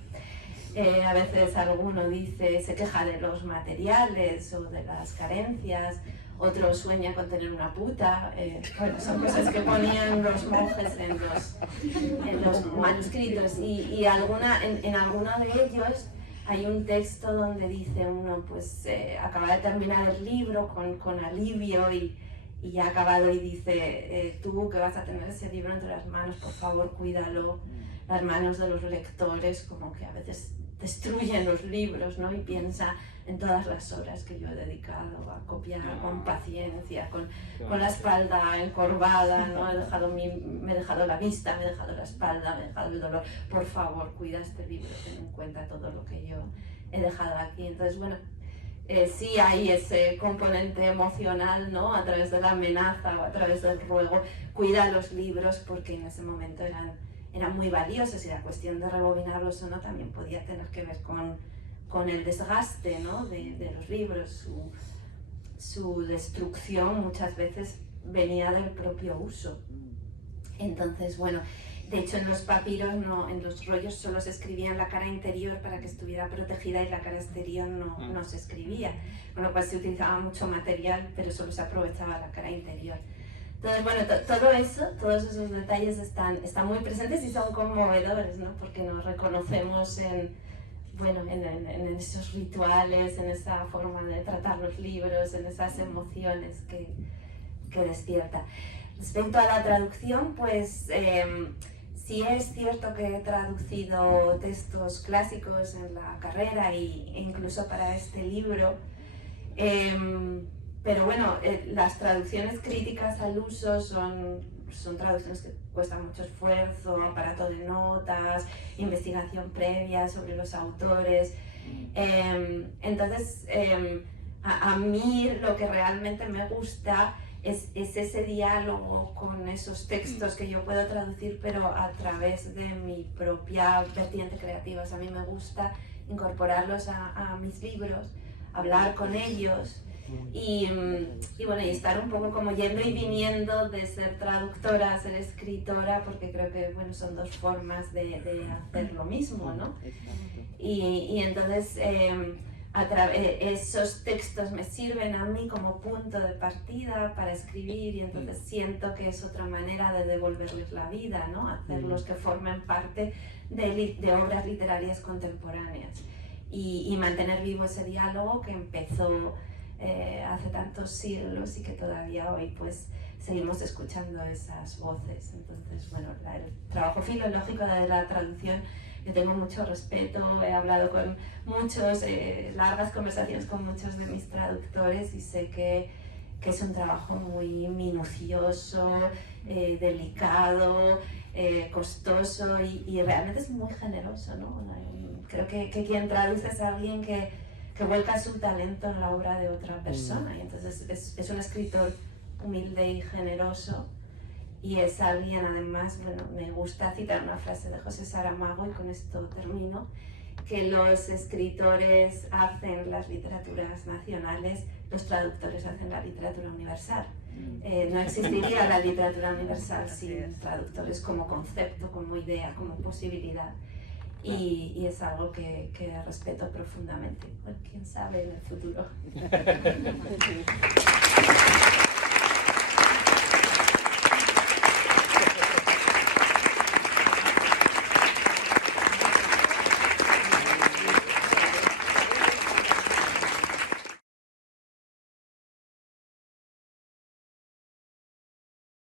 A veces alguno se queja de los materiales o de las carencias, otro sueña con tener una puta. Bueno, son cosas que ponían los monjes en los manuscritos y en alguno de ellos hay un texto donde dice uno, pues acaba de terminar el libro con alivio y ya ha acabado y dice, tú que vas a tener ese libro entre las manos, por favor cuídalo. Las manos de los lectores como que a veces destruyen los libros, ¿no? Y piensa en todas las horas que yo he dedicado a copiar con paciencia, con la espalda encorvada, ¿no? Me he dejado la vista, me he dejado la espalda, me he dejado el dolor. Por favor, cuida este libro, ten en cuenta todo lo que yo he dejado aquí. Entonces, bueno, sí hay ese componente emocional, ¿no? A través de la amenaza o a través del ruego, cuida los libros porque en ese momento eran muy valiosos y la cuestión de rebobinarlos o no también podía tener que ver con el desgaste, ¿no? de los libros, su destrucción muchas veces venía del propio uso. Entonces, bueno, de hecho en los papiros, en los rollos solo se escribía en la cara interior para que estuviera protegida y la cara exterior no se escribía, con lo cual se utilizaba mucho material pero solo se aprovechaba la cara interior. Entonces, bueno, todos esos detalles están muy presentes y son conmovedores, ¿no? Porque nos reconocemos en esos rituales, en esa forma de tratar los libros, en esas emociones que despierta. Respecto a la traducción, pues sí es cierto que he traducido textos clásicos en la carrera e incluso para este libro. Pero bueno, las traducciones críticas al uso son traducciones que cuestan mucho esfuerzo, aparato de notas, investigación previa sobre los autores. Entonces, a mí lo que realmente me gusta es ese diálogo con esos textos que yo puedo traducir, pero a través de mi propia vertiente creativa. O sea, a mí me gusta incorporarlos a mis libros, hablar con ellos y bueno, y estar un poco como yendo y viniendo de ser traductora a ser escritora, porque creo que bueno, son dos formas de hacer lo mismo, ¿no? Y entonces esos textos me sirven a mí como punto de partida para escribir, y entonces siento que es otra manera de devolverles la vida, ¿no? Hacerlos que formen parte de obras literarias contemporáneas y mantener vivo ese diálogo que empezó hace tantos siglos y que todavía hoy pues seguimos escuchando esas voces. Entonces, bueno, el trabajo filológico de la traducción, yo tengo mucho respeto, he hablado con muchos, largas conversaciones con muchos de mis traductores, y sé que es un trabajo muy minucioso, delicado, costoso y realmente es muy generoso, ¿no? Creo que quien traduce es alguien que vuelca su talento en la obra de otra persona, y entonces es un escritor humilde y generoso, y es alguien, además, bueno, me gusta citar una frase de José Saramago, y con esto termino, que los escritores hacen las literaturas nacionales, los traductores hacen la literatura universal. No existiría la literatura universal sin traductores como concepto, como idea, como posibilidad. Y es algo que respeto profundamente. Bueno, quién sabe en el futuro.